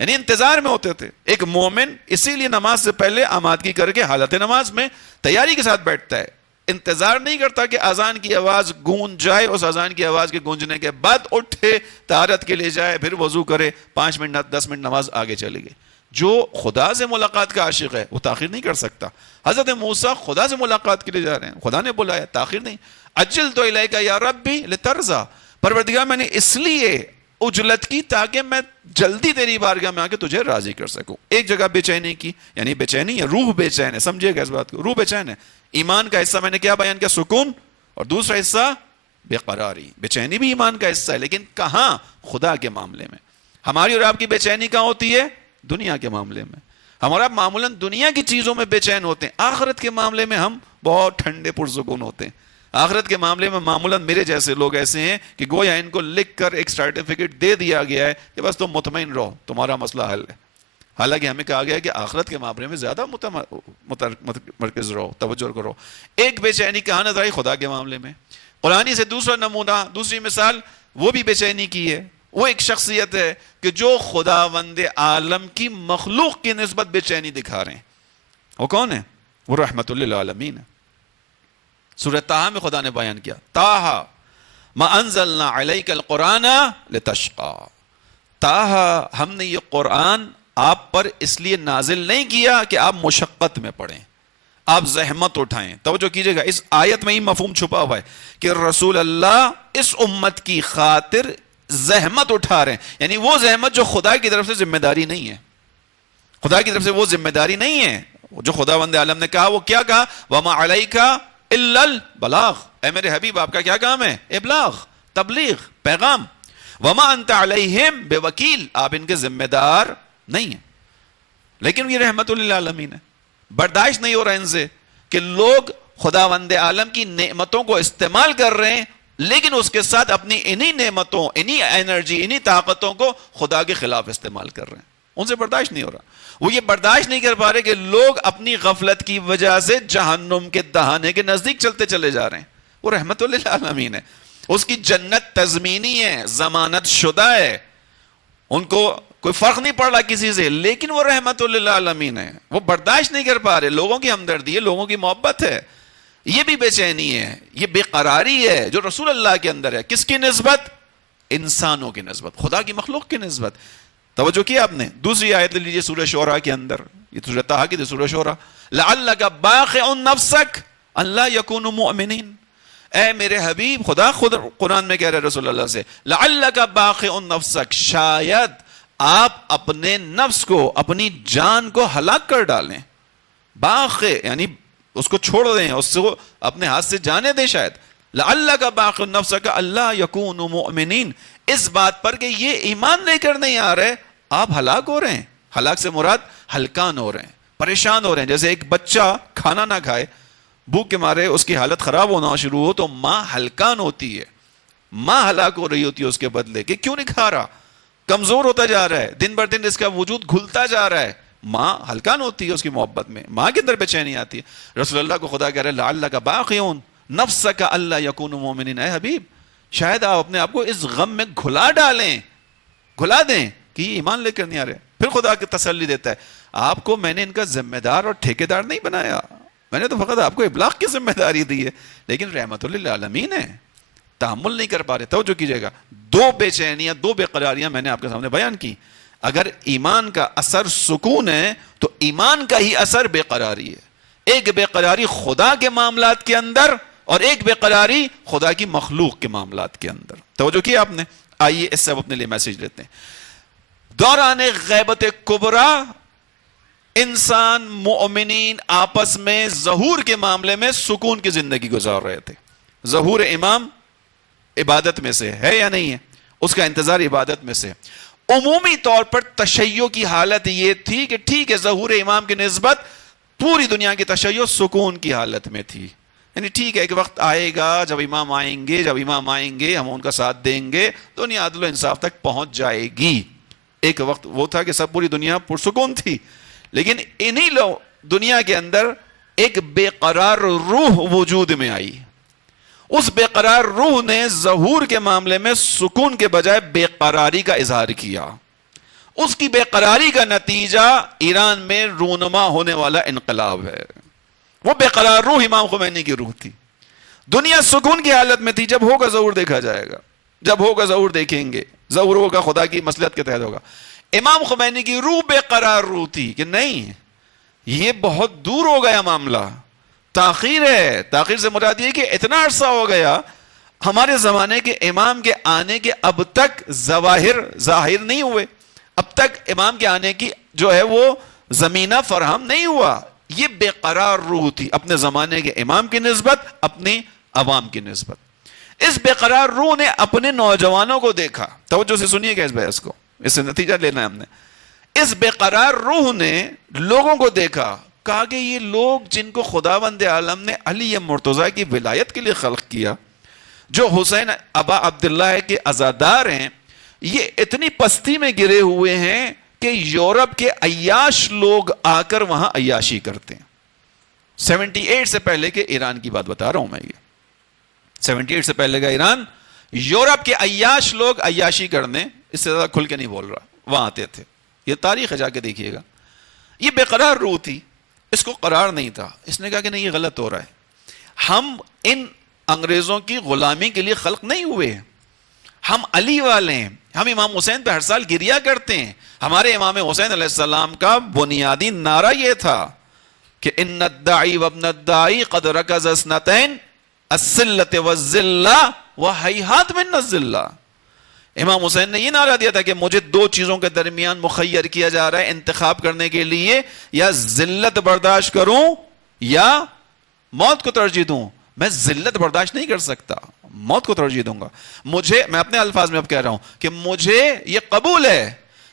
یعنی انتظار میں ہوتے تھے. ایک مومن اسی لیے نماز سے پہلے آمادگی کر کے حالت نماز میں تیاری کے ساتھ بیٹھتا ہے، انتظار نہیں کرتا کہ اذان کی آواز گونج جائے، اس اذان کی آواز کے گونجنے کے بعد اٹھے، طہارت کے لیے جائے، پھر وضو کرے، 5 منٹ 10 منٹ نماز آگے چلے گی. جو خدا سے ملاقات کا عاشق ہے وہ تاخیر نہیں کر سکتا. حضرت موسیٰ خدا سے ملاقات کے لیے جا رہے ہیں، خدا نے بلایا، تاخیر نہیں. اجلت الیک یا ربی لترضی، پروردگار میں نے اس لیے اجلت کی تاکہ میں جلدی تیری بارگاہ میں آ کے تجھے راضی کر سکوں. ایک جگہ بے چینی کی، یعنی بے چینی ہے، روح بے چین ہے، سمجھیے گا اس بات کو، روح بے چین ہے. ایمان کا حصہ میں نے کیا بیان کیا؟ سکون. اور دوسرا حصہ بے قراری. بے چینی بھی ایمان کا حصہ ہے، لیکن کہاں؟ خدا کے معاملے میں. ہماری اور آپ کی بے چینی کہاں ہوتی ہے؟ دنیا کے معاملے میں. ہمارا معمولاً دنیا کی چیزوں میں بے چین ہوتے ہیں، آخرت کے معاملے میں ہم بہت ٹھنڈے پرسکون ہوتے ہیں. آخرت کے معاملے میں معمولاً میرے جیسے لوگ ایسے ہیں کہ گویا ان کو لکھ کر ایک سرٹیفکیٹ دے دیا گیا ہے کہ بس تم مطمئن رہو، تمہارا مسئلہ حل ہے. حالانکہ ہمیں کہا گیا ہے کہ آخرت کے معاملے میں زیادہ مرکز رہو، توجہ کرو. ایک بے چینی کہاں نظر آئی؟ خدا کے معاملے میں. قرآنی سے دوسرا نمونہ، دوسری مثال، وہ بھی بے چینی کی ہے. وہ ایک شخصیت ہے کہ جو خداوند عالم کی مخلوق کی نسبت بے چینی دکھا رہے ہیں. وہ کون ہے؟ وہ رحمت للعالمین ہے. سورہ طٰہٰ میں خدا نے بیان کیا طٰہٰ ما انزلنا علیک القرآن لتشقی. طٰہٰ، ہم نے یہ قرآن آپ پر اس لیے نازل نہیں کیا کہ آپ مشقت میں پڑھیں، آپ زحمت اٹھائیں. توجہ کیجئے گا، اس آیت میں ہی مفہوم چھپا ہوا ہے کہ رسول اللہ اس امت کی خاطر زحمت اٹھا رہے ہیں. یعنی وہ زحمت جو خدا کی طرف سے ذمہ داری نہیں ہے، خدا کی طرف سے وہ ذمہ داری نہیں ہے. جو خداوند عالم نے کہا وہ کیا کہا؟ وَمَا عَلَيْكَ إِلَّا الْبَلَاغُ، اے میرے حبیب آپ کا کیا کام ہے؟ ابلاغ، تبلیغ، پیغام. وَمَا أَنْتَ عَلَيْهِمْ بِوَكِيلٍ، آپ ان کے ذمہ دار نہیں ہیں. لیکن یہ رحمت للعالمین ہے. برداشت نہیں ہو رہا ان سے کہ لوگ خداوند عالم کی نعمتوں کو استعمال کر رہے ہیں لیکن اس کے ساتھ اپنی انہی نعمتوں، انہی انرجی، انہی طاقتوں کو خدا کے خلاف استعمال کر رہے ہیں. ان سے برداشت نہیں ہو رہا. وہ یہ برداشت نہیں کر پا رہے کہ لوگ اپنی غفلت کی وجہ سے جہنم کے دہانے کے نزدیک چلتے چلے جا رہے ہیں. وہ رحمت للعالمین ہے، اس کی جنت تضمینی ہے، ضمانت شدہ ہے، ان کو کوئی فرق نہیں پڑ رہا کسی سے، لیکن وہ رحمت للعالمین ہے. وہ برداشت نہیں کر پا رہے. لوگوں کی ہمدردی ہے، لوگوں کی محبت ہے، یہ بھی بے چینی ہے، یہ بے قراری ہے جو رسول اللہ کے اندر ہے. کس کی نسبت؟ انسانوں کی نسبت، خدا کی مخلوق کی نسبت. توجہ کیا آپ نے؟ دوسری آیت لے لیجیے سورہ شعراء کے اندر، یہ سورہ طٰہٰ کی سورہ شعراء. لعلک باخع نفسک ان لا یکونوا مؤمنین. اے میرے حبیب، خدا خود قرآن میں کہہ رہے رسول اللہ سے، لعلک باخع نفسک، شاید آپ اپنے نفس کو، اپنی جان کو ہلاک کر ڈالیں. باخع یعنی اس کو چھوڑ دیں، اس کو اپنے ہاتھ سے جانے دیں. شاید لعلک باخع نفسک الا یکونوا مؤمنین، اس بات پر کہ یہ ایمان لے کر نہیں آ رہے، آپ ہلاک ہو رہے ہیں. ہلاک سے مراد ہلکان ہو رہے ہیں، پریشان ہو رہے ہیں. جیسے ایک بچہ کھانا نہ کھائے، بھوک کے مارے اس کی حالت خراب ہونا شروع ہو تو ماں ہلکان ہوتی ہے، ماں ہلاک ہو رہی ہوتی ہے اس کے بدلے کہ کیوں نہیں کھا رہا، کمزور ہوتا جا رہا ہے، دن بر دن اس کا وجود گھلتا جا رہا ہے. ماں ہلکان ہوتی ہے اس کی محبت میں، ماں کے اندر بے چینی آتی ہے. رسول اللہ کو خدا کہہ رہے لعلک باخع نفسک الا یکونوا مؤمنین. اے حبیب، شاید آپ اپنے آپ کو اس غم میں گھلا ڈالیں، گھلا دیں کہ یہ ایمان لے کر نہیں آ رہے. پھر خدا کی تسلی دیتا ہے، آپ کو میں نے ان کا ذمہ دار اور ٹھیکیدار نہیں بنایا، میں نے تو فقط آپ کو ابلاغ کی ذمہ داری دی ہے. لیکن رحمت للعالمین ہے، تحمل نہیں کر پا رہے. توجہ کیجئے گا، دو بے چینیاں، دو بے قراریاں میں نے آپ کے سامنے بیان کی. اگر ایمان کا اثر سکون ہے تو ایمان کا ہی اثر بے قراری ہے. ایک بے قراری خدا کے معاملات کے اندر اور ایک بے قراری خدا کی مخلوق کے معاملات کے اندر. توجہ کیا آپ نے؟ آئیے اس سے اپنے لیے میسج لیتے ہیں. دوران غیبت کبریٰ انسان مومنین آپس میں ظہور کے معاملے میں سکون کی زندگی گزار رہے تھے. ظہور امام عبادت میں سے ہے یا نہیں ہے؟ اس کا انتظار عبادت میں سے. عمومی طور پر تشیع کی حالت یہ تھی کہ ٹھیک ہے، ظہور امام کی نسبت پوری دنیا کی تشیع سکون کی حالت میں تھی. یعنی ٹھیک ہے، ایک وقت آئے گا جب امام آئیں گے ہم ان کا ساتھ دیں گے، دنیا عدل و انصاف تک پہنچ جائے گی. ایک وقت وہ تھا کہ سب پوری دنیا پرسکون تھی. لیکن انہی دنیا کے اندر ایک بے قرار روح وجود میں آئی. اس بے قرار روح نے ظہور کے معاملے میں سکون کے بجائے بے قراری کا اظہار کیا. اس کی بے قراری کا نتیجہ ایران میں رونما ہونے والا انقلاب ہے. وہ بے قرار روح امام خمینی کی روح تھی. دنیا سکون کی حالت میں تھی. جب ہوگا ظہور دیکھا جائے گا، جب ہوگا ظہور دیکھیں گے، ظہور ہوگا خدا کی مصلحت کے تحت ہوگا. امام خمینی کی روح بے قرار روح تھی کہ نہیں، یہ بہت دور ہو گیا معاملہ، تاخیر ہے. تاخیر سے مراد یہ کہ اتنا عرصہ ہو گیا، ہمارے زمانے کے امام کے آنے کے اب تک ظاہر نہیں ہوئے، اب تک امام کے آنے کی جو ہے وہ زمینہ فراہم نہیں ہوا. یہ بے قرار روح تھی اپنے زمانے کے امام کی نسبت، اپنی عوام کی نسبت. اس بے قرار روح نے اپنے نوجوانوں کو دیکھا. توجہ سے سنیے گا اس بحث کو، اس سے نتیجہ لینا ہے ہم نے. اس بے قرار روح نے لوگوں کو دیکھا، کہا کہ یہ لوگ جن کو خداوند عالم نے علی مرتضیٰ کی ولایت کے لیے خلق کیا، جو حسین ابا عبداللہ کے عزادار ہیں، یہ اتنی پستی میں گرے ہوئے ہیں کہ یورپ کے عیاش لوگ آ کر وہاں عیاشی کرتے ہیں. 78 سے پہلے کے ایران کی بات بتا رہا ہوں میں. یہ 78 سے پہلے کا ایران، یورپ کے عیاش لوگ عیاشی کرنے، اس سے زیادہ کھل کے نہیں بول رہا، وہاں آتے تھے. یہ تاریخ ہے، جا کے دیکھیے گا. یہ بے قرار روح تھی، اس کو قرار نہیں تھا. اس نے کہا کہ نہیں، یہ غلط ہو رہا ہے. ہم ان انگریزوں کی غلامی کے لیے خلق نہیں ہوئے، ہم علی والے ہیں. ہم امام حسین پہ ہر سال گریا کرتے ہیں. ہمارے امام حسین علیہ السلام کا بنیادی نعرہ یہ تھا کہ ان الداعی وابن الداعی قد رکز اثنتین السلۃ والذلہ وہیہات من الذلہ. امام حسین نے یہ نعرہ دیا تھا کہ مجھے دو چیزوں کے درمیان مخیر کیا جا رہا ہے انتخاب کرنے کے لیے، یا ذلت برداشت کروں یا موت کو ترجیح دوں. میں ذلت برداشت نہیں کر سکتا، موت کو ترجیح دوں گا. میں اپنے الفاظ میں اب کہہ رہا ہوں کہ مجھے یہ قبول ہے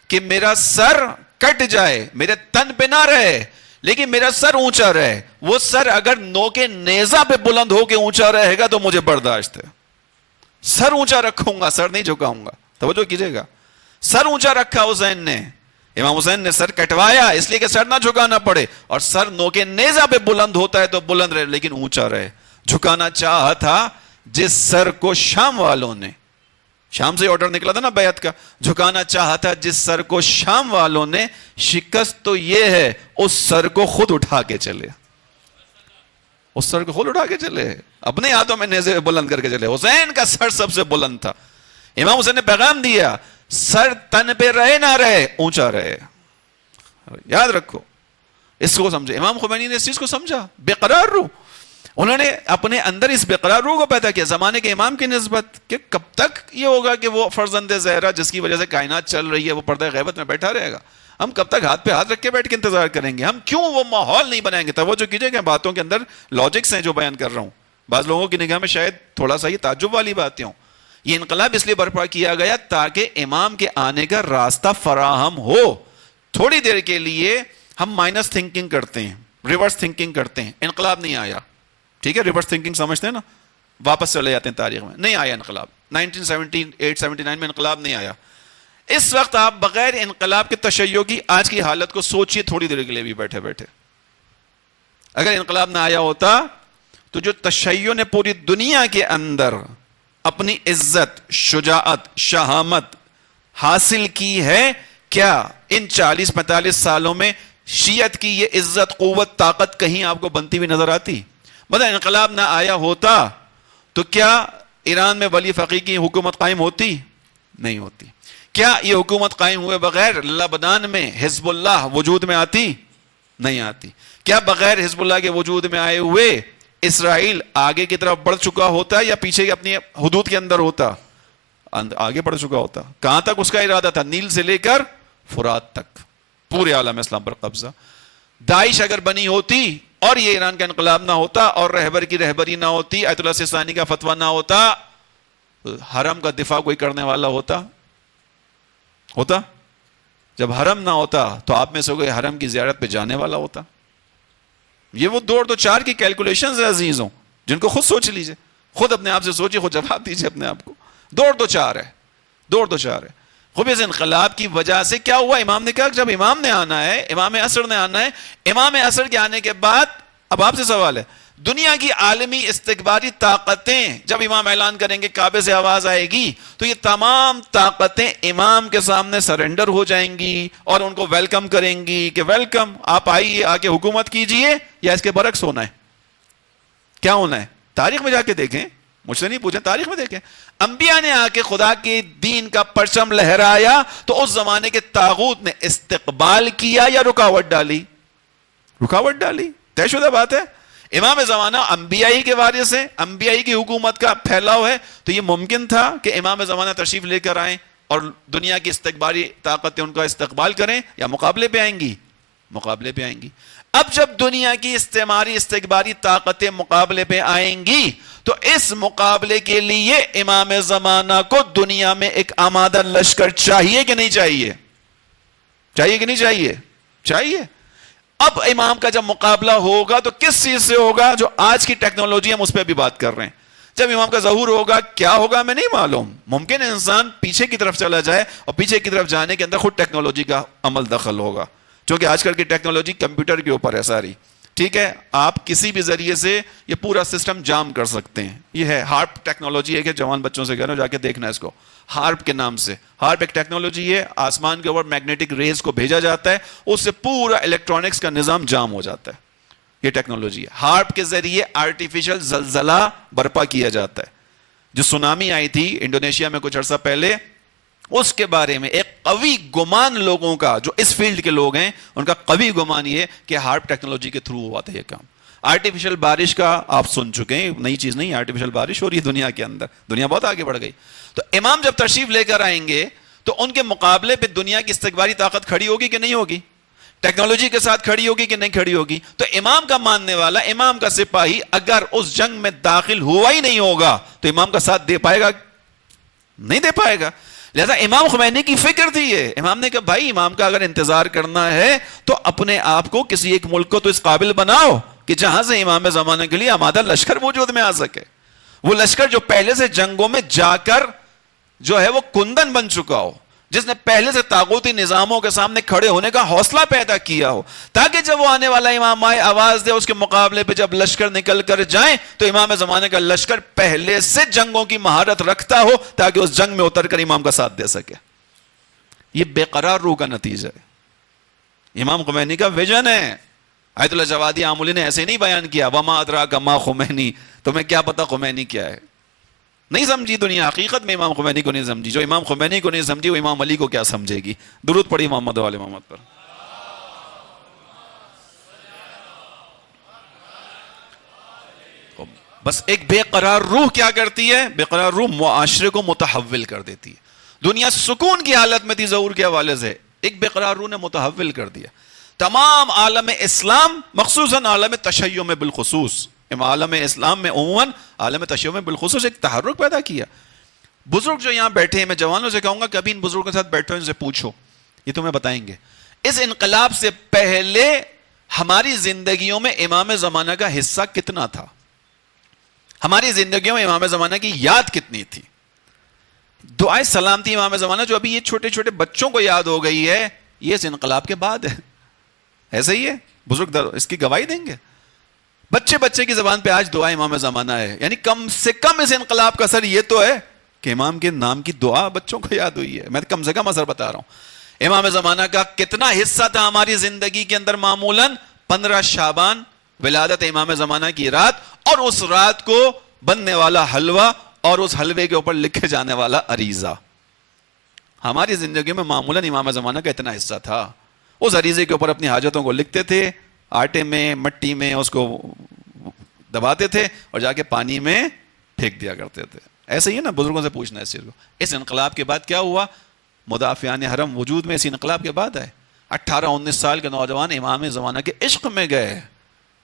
کہ میرا سر کٹ جائے، میرے تن پہ نہ رہے، لیکن میرا سر اونچا رہے. وہ سر اگر نوکے نیزہ پہ بلند ہو کے اونچا رہے گا تو مجھے برداشت ہے. سر اونچا رکھوں گا، سر نہیں جھکاؤں گا. توجہ کیجئے گا، سر اونچا رکھا حسین نے. امام حسین نے سر کٹوایا اس لیے کہ سر نہ جھکانا پڑے، اور سر نوکے نیزہ پہ بلند ہوتا ہے تو بلند رہے لیکن اونچا رہے. جھکانا چاہا تھا جس سر کو شام والوں نے، شام سے آرڈر نکلا تھا نا بیعت کا، جھکانا چاہا تھا جس سر کو شام والوں نے، شکست تو یہ ہے اس سر کو خود اٹھا کے چلے. اس سر کو خود اٹھا کے چلے، اپنے ہاتھوں میں نیزے بلند کر کے چلے. حسین کا سر سب سے بلند تھا. امام حسین نے پیغام دیا، سر تن پہ رہے نہ رہے، اونچا رہے. یاد رکھو، اس کو سمجھے. امام خمینی نے اس چیز کو سمجھا، بے قرار روح. انہوں نے اپنے اندر اس بے قرار روح کو پیدا کیا زمانے کے امام کی نسبت، کہ کب تک یہ ہوگا کہ وہ فرزند زہرا جس کی وجہ سے کائنات چل رہی ہے وہ پردہ غیبت میں بیٹھا رہے گا. ہم کب تک ہاتھ پہ ہاتھ رکھ کے بیٹھ کے انتظار کریں گے؟ ہم کیوں وہ ماحول نہیں بنائیں گے؟ توجہ کیجئے کہ باتوں کے اندر لاجکس ہیں جو بیان کر رہا ہوں. بعض لوگوں کی نگاہ میں شاید تھوڑا سا یہ تعجب والی باتیں ہوں. یہ انقلاب اس لیے برپا کیا گیا تاکہ امام کے آنے کا راستہ فراہم ہو. تھوڑی دیر کے لیے ہم مائنس تھنکنگ کرتے ہیں، ریورس تھنکنگ کرتے ہیں. انقلاب نہیں آیا، ٹھیک ہے، ریورس تھنکنگ سمجھتے ہیں نا، واپس چلے جاتے ہیں تاریخ میں. نہیں آیا انقلاب، 1978-79 میں انقلاب نہیں آیا. اس وقت آپ بغیر انقلاب کے تشیع کی آج کی حالت کو سوچئے تھوڑی دیر کے لیے بھی بیٹھے بیٹھے. اگر انقلاب نہ آیا ہوتا تو جو تشیع نے پوری دنیا کے اندر اپنی عزت، شجاعت، شہامت حاصل کی ہے، کیا ان 40-45 سالوں میں شیعت کی یہ عزت، قوت، طاقت کہیں آپ کو بنتی ہوئی نظر آتی؟ مطلب انقلاب نہ آیا ہوتا تو کیا ایران میں ولی فقیہ کی حکومت قائم ہوتی؟ نہیں ہوتی. کیا یہ حکومت قائم ہوئے بغیر لبنان میں حزب اللہ وجود میں آتی؟ نہیں آتی. کیا بغیر حزب اللہ کے وجود میں آئے ہوئے اسرائیل آگے کی طرف بڑھ چکا ہوتا یا پیچھے اپنی حدود کے اندر ہوتا؟ آگے بڑھ چکا ہوتا. کہاں تک اس کا ارادہ تھا؟ نیل سے لے کر فرات تک، پورے عالم اسلام پر قبضہ. داعش اگر بنی ہوتی اور یہ ایران کا انقلاب نہ ہوتا اور رہبر کی رہبری نہ ہوتی، آیت اللہ سستانی کا فتویٰ نہ ہوتا، حرم کا دفاع کوئی کرنے والا ہوتا؟ جب حرم نہ ہوتا تو آپ میں سے کوئی حرم کی زیارت پہ جانے والا ہوتا؟ یہ وہ 2-2-4 کی کیلکولیشنز ہیں عزیزوں، جن کو خود سوچ لیجئے، خود اپنے آپ سے سوچیے، خود جواب دیجئے اپنے آپ کو. 2-2-4 ہے، 2-2-4 ہے. خوب اس انقلاب کی وجہ سے کیا ہوا؟ امام نے کہا جب امام نے آنا ہے، امام عصر نے آنا ہے. امام عصر کے آنے کے بعد اب آپ سے سوال ہے، دنیا کی عالمی استکباری طاقتیں جب امام اعلان کریں گے کعبے سے آواز آئے گی تو یہ تمام طاقتیں امام کے سامنے سرنڈر ہو جائیں گی اور ان کو ویلکم کریں گی کہ ویلکم، آپ آئیے، آ کے حکومت کیجئے، یا اس کے برعکس ہونا ہے؟ کیا ہونا ہے؟ تاریخ میں جا کے دیکھیں، مجھ سے نہیں پوچھیں، تاریخ میں دیکھیں. انبیاء نے آ کے خدا کے دین کا پرچم لہرایا تو اس زمانے کے طاغوت نے استقبال کیا یا رکاوٹ ڈالی؟ رکاوٹ ڈالی. طے شدہ بات ہے. امام زمانہ انبیاء ہی کے وارث ہیں، انبیاء ہی کی حکومت کا پھیلاؤ ہے، تو یہ ممکن تھا کہ امام زمانہ تشریف لے کر آئیں اور دنیا کی استقبالی طاقتیں ان کا استقبال کریں، یا مقابلے پہ آئیں گی؟ مقابلے پہ آئیں گی. اب جب دنیا کی استقباری طاقتیں مقابلے پہ آئیں گی تو اس مقابلے کے لیے امام زمانہ کو دنیا میں ایک آمادہ لشکر چاہیے کہ نہیں چاہیے؟ چاہیے کہ نہیں چاہیے؟ چاہیے. اب امام کا جب مقابلہ ہوگا تو کس چیز سے ہوگا؟ جو آج کی ٹیکنالوجی ہم اس پہ بھی بات کر رہے ہیں. جب امام کا ظہور ہوگا کیا ہوگا ہمیں نہیں معلوم. ممکن انسان پیچھے کی طرف چلا جائے اور پیچھے کی طرف جانے کے اندر خود ٹیکنالوجی کا عمل دخل ہوگا، چونکہ آج کل کی ٹیکنالوجی کمپیوٹر کے اوپر ہے ساری. ٹھیک ہے، آپ کسی بھی ذریعے سے یہ پورا سسٹم جام کر سکتے ہیں. یہ ہے ہارپ ٹیکنالوجی ہے، کہ جوان بچوں سے کہہ رہا ہوں جا کے دیکھنا اس کو، ہارپ کے نام سے. ہارپ ایک ٹیکنالوجی ہے، آسمان کے اوپر میگنیٹک ریز کو بھیجا جاتا ہے، اس سے پورا الیکٹرانکس کا نظام جام ہو جاتا ہے. یہ ٹیکنالوجی ہے. ہارپ کے ذریعے آرٹیفیشل زلزلہ برپا کیا جاتا ہے. جو سونامی آئی تھی انڈونیشیا میں کچھ عرصہ پہلے، اس کے بارے میں ایک قوی گمان لوگوں کا، جو اس فیلڈ کے لوگ ہیں، ان کا قوی گمان یہ کہ ہارپ ٹیکنالوجی کے تھرو ہوا تھا یہ کام. آرٹیفیشل بارش کا آپ سن چکے ہیں، نئی چیز نہیں. آرٹیفیشل بارش ہو رہی ہے دنیا کے اندر، دنیا بہت آگے بڑھ گئی. تو امام جب تشریف لے کر آئیں گے تو ان کے مقابلے پہ دنیا کی استکباری طاقت کھڑی ہوگی کہ نہیں ہوگی؟ ٹیکنالوجی کے ساتھ کھڑی ہوگی کہ نہیں کھڑی ہوگی؟ تو امام کا ماننے والا، امام کا سپاہی اگر اس جنگ میں داخل ہوا ہی نہیں ہوگا تو امام کا ساتھ دے پائے گا؟ نہیں دے پائے گا. لہذا امام خمینی کی فکر تھی یہ. امام نے کہا بھائی امام کا اگر انتظار کرنا ہے تو اپنے آپ کو کسی ایک ملک کو تو اس قابل بناؤ کہ جہاں سے امام زمانہ کے لیے آمادہ لشکر وجود میں آ سکے. وہ لشکر جو پہلے سے جنگوں میں جا کر جو ہے وہ کندن بن چکا ہو، جس نے پہلے سے طاغوتی نظاموں کے سامنے کھڑے ہونے کا حوصلہ پیدا کیا ہو، تاکہ جب وہ آنے والا امام آئے آواز دے، اس کے مقابلے پہ جب لشکر نکل کر جائیں تو امام زمانے کا لشکر پہلے سے جنگوں کی مہارت رکھتا ہو، تاکہ اس جنگ میں اتر کر امام کا ساتھ دے سکے۔ یہ بے قرار روح کا نتیجہ ہے، امام خمینی کا ویژن ہے۔ آیت اللہ جوادی آمولی نے ایسے نہیں بیان کیا وما ادراک ما خمینی، تمہیں کیا پتا خمینی کیا ہے؟ نہیں سمجھی دنیا، حقیقت میں امام خمینی کو نہیں سمجھی۔ جو امام خمینی کو نہیں سمجھی وہ امام علی کو کیا سمجھے گی؟ درود پڑھی محمد وآل محمد پر۔ بس ایک بے قرار روح کیا کرتی ہے؟ بے قرار روح معاشرے کو متحول کر دیتی ہے۔ دنیا سکون کی حالت میں تھی ظہور کے حوالے سے، ایک بے قرار روح نے متحول کر دیا۔ تمام عالم اسلام، مخصوصاً عالم تشیع میں بالخصوص، عالم اسلام میں عموماً، عالم تشیع میں بالخصوص ایک تحرک پیدا کیا۔ بزرگ جو یہاں بیٹھے ہیں، میں جوانوں سے کہوں گا کبھی ان بزرگوں کے ساتھ بیٹھو، ان سے پوچھو، یہ تمہیں بتائیں گے اس انقلاب سے پہلے ہماری زندگیوں میں امام زمانہ کا حصہ کتنا تھا، ہماری زندگیوں میں امام زمانہ کی یاد کتنی تھی۔ دعائے سلامتی امام زمانہ جو ابھی یہ چھوٹے چھوٹے بچوں کو یاد ہو گئی ہے، یہ اس انقلاب کے بعد ہے۔ ایسا ہی ہے، بزرگ اس کی گواہی دیں گے۔ بچے بچے کی زبان پہ آج دعا امام زمانہ ہے، یعنی کم سے کم اس انقلاب کا اثر یہ تو ہے کہ امام کے نام کی دعا بچوں کو یاد ہوئی ہے۔ میں کم سے کم اثر بتا رہا ہوں۔ امام زمانہ کا کتنا حصہ تھا ہماری زندگی کے اندر؟ معمولاً 15 شعبان ولادت امام زمانہ کی رات، اور اس رات کو بننے والا حلوہ اور اس حلوے کے اوپر لکھے جانے والا عریضہ، ہماری زندگی میں معمولاً امام زمانہ کا اتنا حصہ تھا۔ اس عریضے کے اوپر اپنی حاجتوں کو لکھتے تھے، آٹے میں مٹی میں اس کو دباتے تھے اور جا کے پانی میں پھینک دیا کرتے تھے۔ ایسے ہی ہے نا، بزرگوں سے پوچھنا ہے اس چیز کو۔ اس انقلاب کے بعد کیا ہوا؟ مدافعان حرم وجود میں اس انقلاب کے بعد آئے۔ 18-19 سال کے نوجوان امام زمانہ کے عشق میں گئے،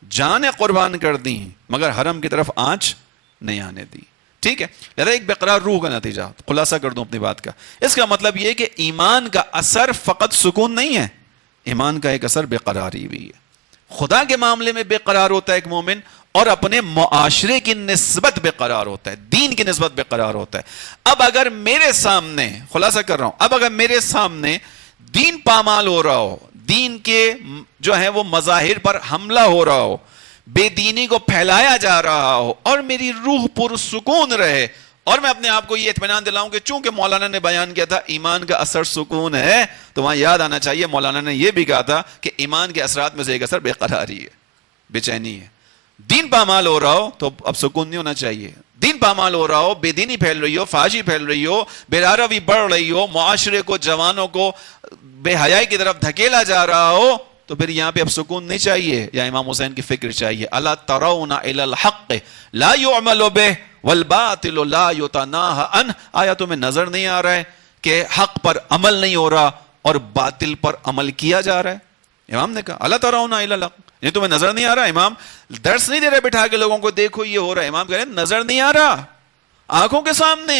جانیں قربان کر دیں، مگر حرم کی طرف آنچ نہیں آنے دی۔ ٹھیک ہے، لہذا ایک بےقرار روح کا نتیجہ، خلاصہ کر دوں اپنی بات کا، اس کا مطلب یہ کہ ایمان کا اثر فقط سکون نہیں ہے، ایمان کا ایک اثر بے قراری بھی ہے۔ خدا کے معاملے میں بے قرار ہوتا ہے ایک مومن، اور اپنے معاشرے کی نسبت بے قرار ہوتا ہے، دین کی نسبت بے قرار ہوتا ہے۔ اب اگر میرے سامنے، خلاصہ کر رہا ہوں، اب اگر میرے سامنے دین پامال ہو رہا ہو، دین کے جو ہے وہ مظاہر پر حملہ ہو رہا ہو، بے دینی کو پھیلایا جا رہا ہو، اور میری روح پرسکون رہے، اور میں اپنے آپ کو یہ اطمینان دلاؤں کہ چونکہ مولانا نے بیان کیا تھا ایمان کا اثر سکون ہے، تو وہاں یاد آنا چاہیے مولانا نے یہ بھی کہا تھا کہ ایمان کے اثرات میں سے ایک اثر بے قراری ہے، بے چینی ہے۔ دین پامال ہو رہا ہو تو اب سکون نہیں ہونا چاہیے۔ دین پامال ہو رہا ہو، بے دینی پھیل رہی ہو، فحاشی پھیل رہی ہو، بے روی بڑھ رہی ہو، معاشرے کو، جوانوں کو بے حیائی کی طرف دھکیلا جا رہا ہو، تو پھر یہاں پہ اب سکون نہیں چاہیے، یا امام حسین کی فکر چاہیے۔ الا ترون الی الحق لا يعمل به والباطل لا يتناهى عنه، آیا تمہیں نظر نہیں آ رہا ہے کہ حق پر عمل نہیں ہو رہا اور باطل پر عمل کیا جا رہا ہے؟ امام نے کہا الا ترون الی الحق، یہ تمہیں نظر نہیں آ رہا؟ امام درس نہیں دے رہے بٹھا کے لوگوں کو، دیکھو یہ ہو رہا ہے، امام کہہ رہے ہیں نظر نہیں آ رہا، آنکھوں کے سامنے،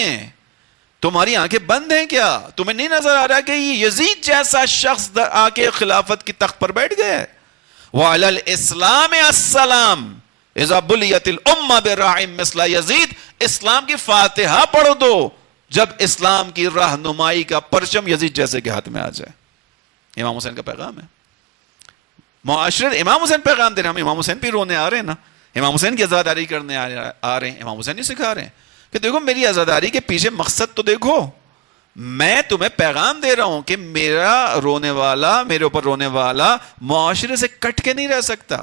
تمہاری آنکھیں بند ہیں کیا؟ تمہیں نہیں نظر آ رہا کہ یہ یزید جیسا شخص آ کے خلافت کی تخت پر بیٹھ گیا ہے؟ وعلی الاسلام السلام اذا بلیت الامہ براع مثل یزید، اسلام کی فاتحہ پڑھ دو جب اسلام کی رہنمائی کا پرچم یزید جیسے کے ہاتھ میں آ جائے۔ امام حسین کا پیغام ہے، معاشرے امام حسین پیغام دے رہے ہیں، ہم امام حسین پہ رونے آ رہے ہیں نا، امام حسین کی عزاداری کرنے آ رہے ہیں، امام حسین ہی سکھا رہے ہیں کہ دیکھو میری عزاداری کے پیچھے مقصد تو دیکھو، میں تمہیں پیغام دے رہا ہوں کہ میرا رونے والا، میرے اوپر رونے والا معاشرے سے کٹ کے نہیں رہ سکتا۔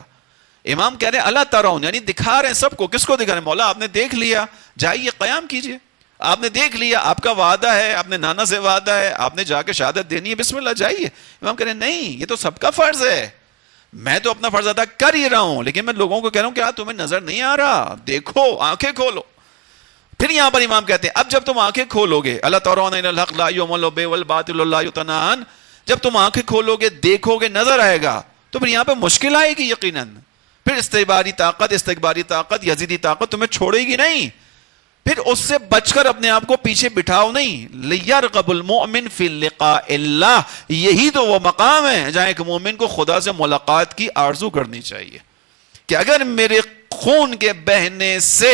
امام کہہ رہے ہیں اللہ ترون، یعنی دکھا رہے ہیں سب کو، کس کو دکھا رہے ہیں؟ مولا آپ نے دیکھ لیا، جائیے قیام کیجئے، آپ نے دیکھ لیا، آپ کا وعدہ ہے، اپنے نانا سے وعدہ ہے، آپ نے جا کے شہادت دینی ہے، بسم اللہ جائیے۔ امام کہہ رہے ہیں نہیں، یہ تو سب کا فرض ہے، میں تو اپنا فرض ادا کر ہی رہا ہوں، لیکن میں لوگوں کو کہہ رہا ہوں کہ تمہیں نظر نہیں آ رہا، دیکھو، آنکھیں کھولو۔ پھر یہاں پر امام کہتے ہیں اب جب تم آنکھیں کھولو گے، اللہ ترون الی الحق لا يعمل به والباطل لا يتناهى عنه، جب تم آنکھیں کھولو گے، دیکھو گے، نظر آئے گا، تو پھر یہاں پہ مشکل آئے گی یقیناً، پھر استکباری طاقت، یزیدی طاقت تمہیں چھوڑے گی نہیں، پھر اس سے بچ کر اپنے آپ کو پیچھے بٹھاؤ نہیں۔ لیرغب المؤمن فی لقاء اللہ، یہی تو وہ مقام ہے جہاں ایک مومن کو خدا سے ملاقات کی آرزو کرنی چاہیے کہ اگر میرے خون کے بہنے سے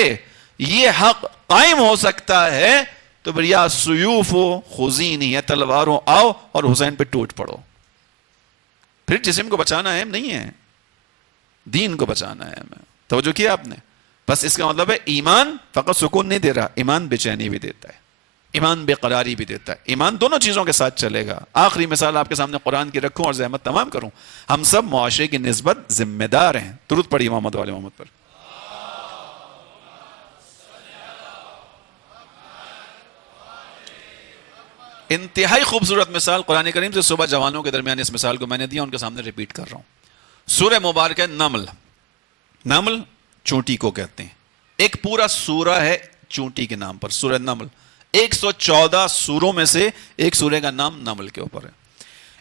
یہ حق قائم ہو سکتا ہے تو پھر یا سیوف ہو خزینی یا تلواروں آؤ اور حسین پہ ٹوٹ پڑو. پھر جسم کو بچانا اہم نہیں ہے, دین کو بچانا ہے ہمیں. توجہ کیا آپ نے؟ بس اس کا مطلب ہے ایمان فقط سکون نہیں دے رہا, ایمان بے چینی بھی دیتا ہے, ایمان بے قراری بھی دیتا ہے. ایمان دونوں چیزوں کے ساتھ چلے گا. آخری مثال آپ کے سامنے قرآن کی رکھوں اور زحمت تمام کروں. ہم سب معاشرے کی نسبت ذمہ دار ہیں. درود پڑھیے محمد والے محمد پر. انتہائی خوبصورت مثال قرآن کریم سے صبح جوانوں کے درمیان اس مثال کو میں نے دیا, ان کے سامنے ریپیٹ کر رہا ہوں. سورہ مبارک ہے نمل. نمل چونٹی کو کہتے ہیں. ایک پورا سورہ ہے چونٹی کے نام پر, سورہ نمل. 114 سوروں میں سے ایک سورہ کا نام نمل کے اوپر ہے.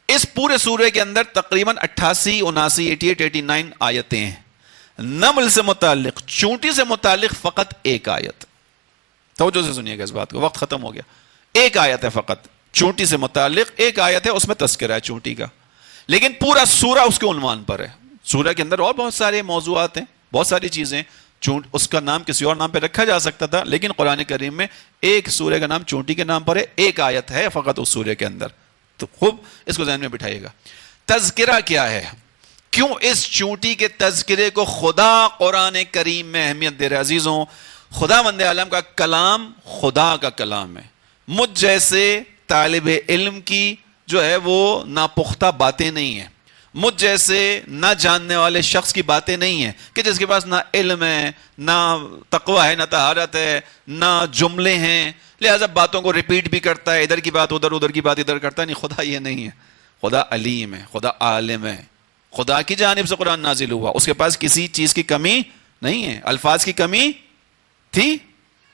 اس پورے سورے کے اندر تقریباً 88 79 88 89 آیتیں ہیں. نمل سے متعلق, چونٹی سے متعلق فقط ایک آیت. توجہ سے سنیے گا اس بات کو, وقت ختم ہو گیا. ایک آیت ہے فقط چونٹی سے متعلق, ایک آیت ہے, اس میں تذکرہ ہے چونٹی کا, لیکن پورا سورہ اس کے عنوان پر ہے. سورہ کے اندر اور بہت سارے موضوعات ہیں, بہت ساری چیزیں. اس کا نام کسی اور نام پہ رکھا جا سکتا تھا, لیکن قرآن کریم میں ایک سورہ کا نام چونٹی کے نام پر ہے, ایک آیت ہے فقط اس سورہ کے اندر. تو خوب اس کو ذہن میں بٹھائیے گا. تذکرہ کیا ہے؟ کیوں اس چونٹی کے تذکرے کو خدا قرآن کریم میں اہمیت دے رہے؟ عزیزوں, خداوند عالم کا کلام خدا کا کلام ہے. مجھ جیسے طالب علم کی جو ہے وہ ناپختہ باتیں نہیں ہیں, مجھ جیسے نہ جاننے والے شخص کی باتیں نہیں ہیں, کہ جس کے پاس نہ علم ہے, نہ تقوی ہے, نہ طہارت ہے, نہ جملے ہیں, لہذا باتوں کو ریپیٹ بھی کرتا ہے, ادھر کی بات ادھر, ادھر کی بات ادھر کرتا ہے. نہیں, خدا یہ نہیں ہے. خدا علیم ہے, خدا عالم ہے, خدا کی جانب سے قرآن نازل ہوا, اس کے پاس کسی چیز کی کمی نہیں ہے. الفاظ کی کمی تھی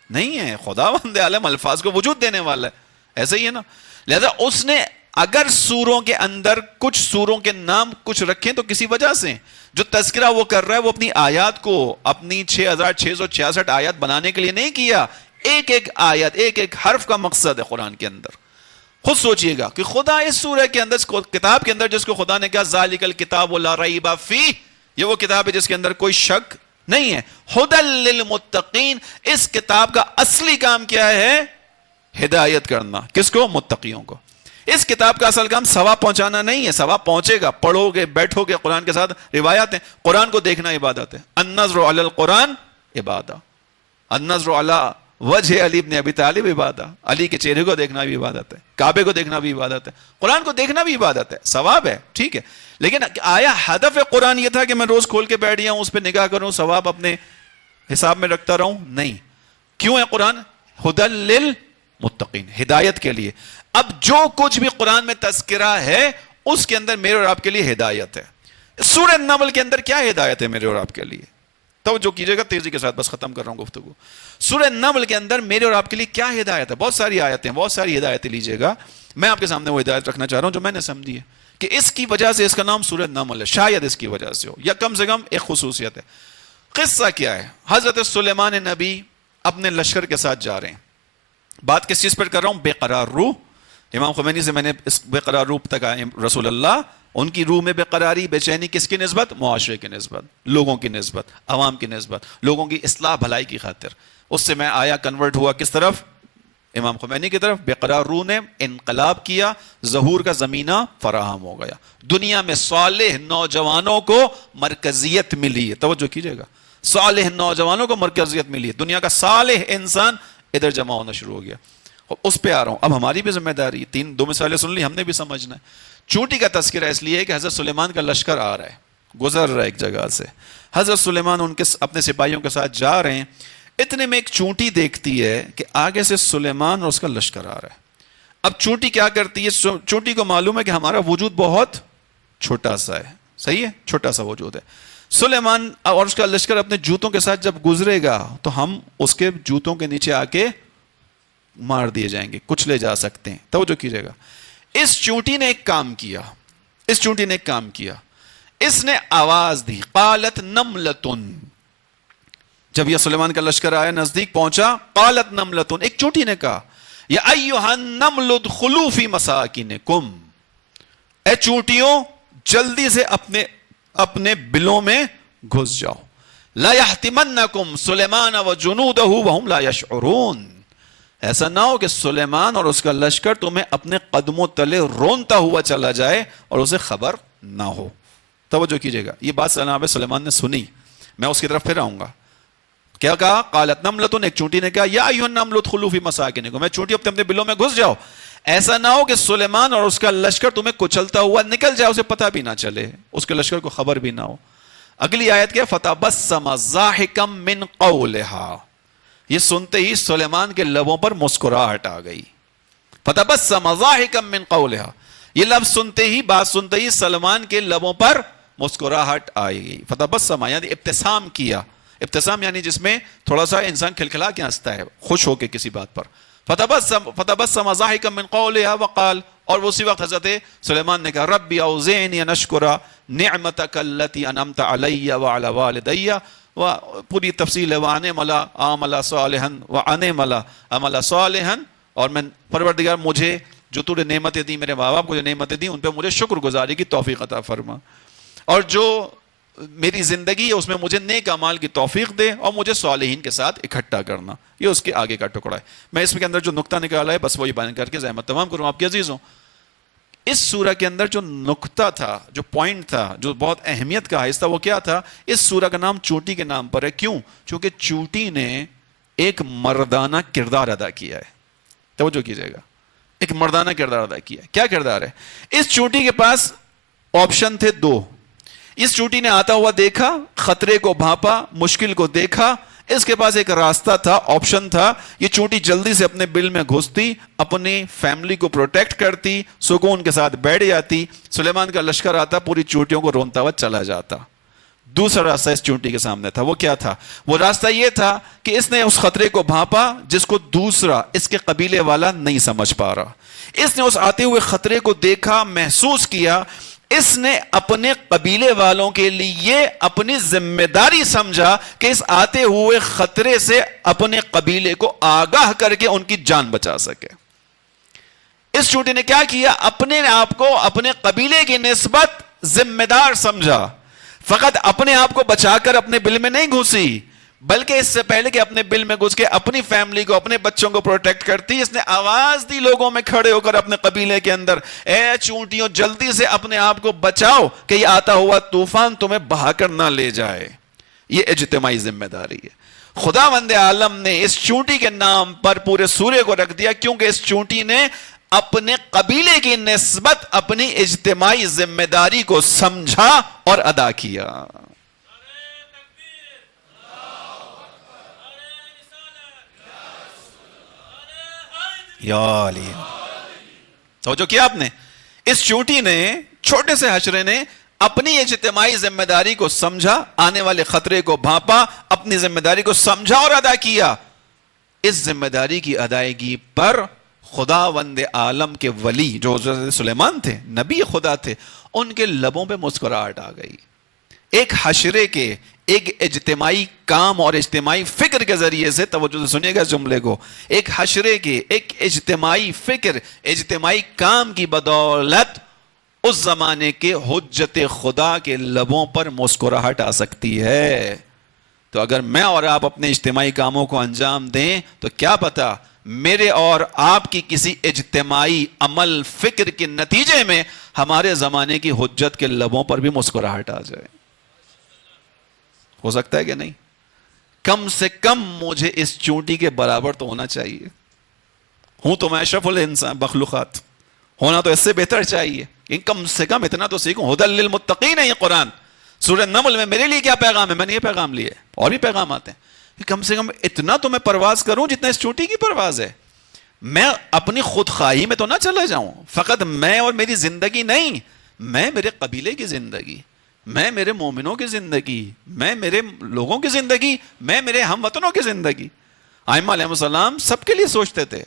نہیں ہے. خداوند عالم الفاظ کو وجود دینے والا ہے, ایسا ہی ہے نا. لہذا اس نے اگر سوروں کے اندر کچھ سوروں کے نام کچھ رکھیں تو کسی وجہ سے, جو تذکرہ وہ کر رہا ہے وہ اپنی آیات کو اپنی 6666 آیات بنانے کے لیے نہیں کیا. ایک ایک آیت, ایک ایک حرف کا مقصد ہے قرآن کے اندر. خود سوچئے گا کہ خدا اس سورہ کے اندر, کتاب کے اندر جس کو خدا نے کہا ذالک الکتاب لا ریب فیہ, یہ وہ کتاب ہے جس کے اندر کوئی شک نہیں ہے. ھدی للمتقین, اس کتاب کا اصلی کام کیا ہے؟ ہدایت کرنا. کس کو؟ متقیوں کو. اس کتاب کا اصل کام ثواب پہنچانا نہیں ہے. ثواب پہنچے گا, پڑھو گے, بیٹھو گے, قرآن کے ساتھ روایات ہیں. قرآن کو دیکھنا عبادت ہے. النظر علی القرآن عبادہ, النظر علی وجہ علی ابن ابی طالب عبادہ, علی کے چہرے کو دیکھنا بھی عبادت ہے, کعبے کو دیکھنا بھی عبادت ہے, قرآن کو دیکھنا بھی عبادت ہے, ثواب ہے, ٹھیک ہے. لیکن آیا ہدف قرآن یہ تھا کہ میں روز کھول کے بیٹھ جاؤں, اس پہ نگاہ کروں, ثواب اپنے حساب میں رکھتا رہوں؟ نہیں. کیوں ہے قرآن؟ ھدی للمتقین, ہدایت کے لیے. اب جو کچھ بھی قرآن میں تذکرہ ہے اس کے اندر میرے اور آپ کے لیے ہدایت ہے. سورہ نمل کے اندر کیا ہدایت ہے میرے اور آپ کے لیے؟ توجہ کیجئے گا تیزی کے ساتھ, بس ختم کر رہا ہوں گفتگو. سورہ نمل کے اندر میرے اور آپ کے لیے کیا ہدایت ہے؟ بہت ساری آیتیں, بہت ساری ہدایتیں لیجئے گا. میں آپ کے سامنے وہ ہدایت رکھنا چاہ رہا ہوں جو میں نے سمجھی ہے کہ اس کی وجہ سے اس کا نام سورہ نمل ہے. شاید اس کی وجہ سے ہو, یا کم سے کم ایک خصوصیت ہے. قصہ کیا ہے؟ حضرت سلیمان نبی اپنے لشکر کے ساتھ جا رہے ہیں. بات کس چیز پر کر رہا ہوں؟ بے قرار روح. امام خمینی سے میں نے اس بے قرار روح تک آئے. رسول اللہ, ان کی روح میں بے قراری, بے چینی کس کی نسبت؟ معاشرے کی نسبت, لوگوں کی نسبت, عوام کی نسبت, لوگوں کی اصلاح بھلائی کی خاطر. اس سے میں آیا, کنورٹ ہوا کس طرف؟ امام خمینی کی طرف. بے قرار روح نے انقلاب کیا, ظہور کا زمینہ فراہم ہو گیا. دنیا میں صالح نوجوانوں کو مرکزیت ملی ہے. توجہ کیجئے گا, صالح نوجوانوں کو مرکزیت ملی ہے. دنیا کا صالح انسان ادھر جمع ہونا شروع ہو گیا. اس پہ آ رہا ہوں. اب ہماری بھی ذمہ داری, دو مثالیں سن لی, ہم نے بھی سمجھنا ہے. چونٹی کا تذکرہ اس لیے کہ حضرت سلیمان کا لشکر آ رہا ہے, گزر رہا ہے ایک جگہ سے. حضرت سلیمان ان کے اپنے سپاہیوں کے ساتھ جا رہے ہیں. اتنے میں ایک چونٹی دیکھتی ہے کہ آگے سے سلیمان اور اس کا لشکر آ رہا ہے. اب چونٹی کیا کرتی ہے؟ چونٹی کو معلوم ہے کہ ہمارا وجود بہت چھوٹا سا ہے, صحیح ہے, چھوٹا سا وجود ہے. سلیمان اور اس کا لشکر اپنے جوتوں کے ساتھ جب گزرے گا تو ہم اس کے جوتوں کے نیچے آ کے مار دیے جائیں گے, کچلے جا سکتے ہیں. توجہ کیجئے گا. اس چونٹی نے ایک کام کیا, اس چونٹی نے ایک کام کیا. اس نے آواز دی, قالت نملتن. جب یہ سلیمان کا لشکر آیا, نزدیک پہنچا, قالت نملتن, ایک چونٹی نے کہا, یا ایھا النمل ادخلوا فی مساکنکم, اے چونٹیوں جلدی سے اپنے بلوں میں گھس جاؤ. لا يحتمنکم سلیمان وجنودہ وہم لا یشعرون، ایسا نہ ہو کہ سلیمان اور اس کا لشکر تمہیں اپنے قدموں تلے رونتا ہوا چلا جائے اور اسے خبر نہ ہو۔ توجہ کیجئے گا، یہ بات جناب سلیمان نے سنی، میں اس کی طرف پھر آؤں گا۔ کیا کہا؟ قالت نملۃ، ایک چونٹی نے کہا یا ایھا النمل ادخلوا فی مساکنکم، میں چونٹی اپنے بلوں میں گھس جاؤ، ایسا نہ ہو کہ سلیمان اور اس کا لشکر تمہیں کچلتا ہوا نکل جائے، اسے پتہ بھی نہ چلے، اس کے لشکر کو خبر بھی نہ ہو۔ اگلی آیت کیا؟ فتبسم ضاحکا من قولها، یہ سنتے ہی سلیمان کے لبوں پر مسکراہٹ آ گئی۔ فتبسم ضاحکا من قولها، یہ لفظ سنتے ہی، بات سنتے ہی سلمان کے لبوں پر مسکراہٹ آئی گئی۔ فتبسم یعنی ابتسام کیا، ابتسام یعنی جس میں تھوڑا سا انسان کھلکھلا کے ہنستا ہے خوش ہو کے کسی بات پر۔ فتبسم ضاحکا من قولها وقال، اور اسی وقت حضرت سلیمان نے کہا ربی اوزعنی ان اشکر نعمتک التی انعمت علی وعلی والدی، پوری تفصیل ہے، وَأَنْ عَمَلَ صَالِحًا وَأَنْ عَمَلَ صَالِحًا، اور میں پروردگار مجھے جو تو نے نعمتیں دی، میرے ماں باپ کو جو نعمتیں دی ان پہ مجھے شکر گزاری کی توفیق عطا فرما، اور جو میری زندگی ہے اس میں مجھے نیک اعمال کی توفیق دے اور مجھے صالحین کے ساتھ اکٹھا کرنا۔ یہ اس کے آگے کا ٹکڑا ہے۔ میں اس کے اندر جو نقطہ نکالا ہے بس وہی بیان کر کے زحمت تمام کروں آپ کے عزیزوں۔ اس سورہ کے اندر جو نقطہ تھا، جو پوائنٹ تھا، جو بہت اہمیت کا حصہ، وہ کیا تھا؟ اس سورہ کا نام چونٹی کے نام پر ہے۔ کیوں؟ چونکہ چونٹی نے ایک مردانہ کردار ادا کیا ہے۔ توجہ کیجئے گا، ایک مردانہ کردار ادا کیا ہے۔ کیا کردار ہے؟ اس چونٹی کے پاس آپشن تھے دو۔ اس چونٹی نے آتا ہوا دیکھا، خطرے کو بھانپا، مشکل کو دیکھا، اس کے پاس ایک راستہ تھا، آپشن تھا۔ یہ چونٹی جلدی سے اپنے بل میں گھستی، اپنی فیملی کو پروٹیکٹ کرتی، سکون کے ساتھ بیٹھ جاتی، سلیمان کا لشکر آتا، پوری چونٹیوں کو رونتا ہوا چلا جاتا۔ دوسرا راستہ اس چونٹی کے سامنے تھا، وہ کیا تھا؟ وہ راستہ یہ تھا کہ اس نے اس خطرے کو بھانپا جس کو دوسرا اس کے قبیلے والا نہیں سمجھ پا رہا۔ اس نے اس آتے ہوئے خطرے کو دیکھا، محسوس کیا، اس نے اپنے قبیلے والوں کے لیے اپنی ذمہ داری سمجھا کہ اس آتے ہوئے خطرے سے اپنے قبیلے کو آگاہ کر کے ان کی جان بچا سکے۔ اس چونٹی نے کیا کیا؟ اپنے آپ کو اپنے قبیلے کی نسبت ذمہ دار سمجھا، فقط اپنے آپ کو بچا کر اپنے بل میں نہیں گھسی، بلکہ اس سے پہلے کہ اپنے بل میں گھس کے اپنی فیملی کو، اپنے بچوں کو پروٹیکٹ کرتی، اس نے آواز دی لوگوں میں کھڑے ہو کر اپنے قبیلے کے اندر، اے چونٹیوں جلدی سے اپنے آپ کو بچاؤ کہ یہ آتا ہوا طوفان تمہیں بہا کر نہ لے جائے۔ یہ اجتماعی ذمہ داری ہے۔ خداوند عالم نے اس چونٹی کے نام پر پورے سورے کو رکھ دیا کیونکہ اس چونٹی نے اپنے قبیلے کی نسبت اپنی اجتماعی ذمہ داری کو سمجھا اور ادا کیا۔ یا علی، توجہ کیا آپ نے؟ اس چونٹی نے، چھوٹے سے حشرے نے اپنی اجتماعی ذمہ داری کو سمجھا، آنے والے خطرے کو بھانپا، اپنی ذمہ داری کو سمجھا اور ادا کیا۔ اس ذمہ داری کی ادائیگی پر خداوند عالم کے ولی جو حضرت سلیمان تھے، نبی خدا تھے، ان کے لبوں پہ مسکراہٹ آ گئی۔ ایک حشرے کے ایک اجتماعی کام اور اجتماعی فکر کے ذریعے سے، توجہ سے سنیے گا اس جملے کو، ایک حشرے کے ایک اجتماعی فکر، اجتماعی کام کی بدولت اس زمانے کے حجت خدا کے لبوں پر مسکراہٹ آ سکتی ہے۔ تو اگر میں اور آپ اپنے اجتماعی کاموں کو انجام دیں تو کیا پتا میرے اور آپ کی کسی اجتماعی عمل فکر کے نتیجے میں ہمارے زمانے کی حجت کے لبوں پر بھی مسکراہٹ آ جائے۔ ہو سکتا ہے کہ نہیں؟ کم سے کم مجھے اس چونٹی کے برابر تو ہونا چاہیے۔ ہوں تو میں اشرف الانسان مخلوقات، ہونا تو اس سے بہتر چاہیے، کم سے کم اتنا تو سیکھوں۔ ہدی للمتقین ہے یہ قرآن۔ سورہ نمل میں میرے لیے کیا پیغام ہے؟ میں نے یہ پیغام لیے، اور بھی پیغام آتے ہیں، کم سے کم اتنا تو میں پرواز کروں جتنا اس چونٹی کی پرواز ہے۔ میں اپنی خود خواہی میں تو نہ چلا جاؤں، فقط میں اور میری زندگی نہیں، میں میرے قبیلے کی زندگی، میں میرے مومنوں کی زندگی، میں میرے لوگوں کی زندگی، میں میرے ہم وطنوں کی زندگی۔ ائمہ علیہ السلام سب کے لیے سوچتے تھے،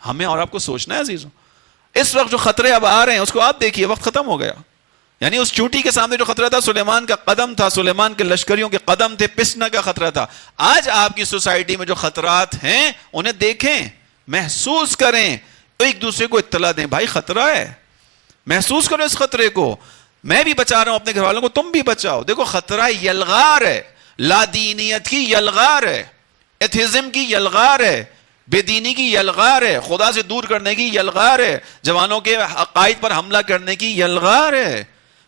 ہمیں اور آپ کو سوچنا ہے عزیزوں۔ اس وقت جو خطرے اب آ رہے ہیں اس کو آپ دیکھیے، وقت ختم ہو گیا۔ یعنی اس چونٹی کے سامنے جو خطرہ تھا، سلیمان کا قدم تھا، سلیمان کے لشکریوں کے قدم تھے، پسنا کا خطرہ تھا۔ آج آپ کی سوسائٹی میں جو خطرات ہیں انہیں دیکھیں، محسوس کریں، ایک دوسرے کو اطلاع دیں، بھائی خطرہ ہے، محسوس کرو اس خطرے کو، میں بھی بچا رہا ہوں اپنے گھر والوں کو، تم بھی بچاؤ۔ دیکھو خطرہ یلغار ہے، لا دینیت کی یلغار ہے، ایتھیزم کی یلغار ہے، بے دینی کی یلغار ہے، خدا سے دور کرنے کی یلغار ہے، جوانوں کے عقائد پر حملہ کرنے کی یلغار ہے،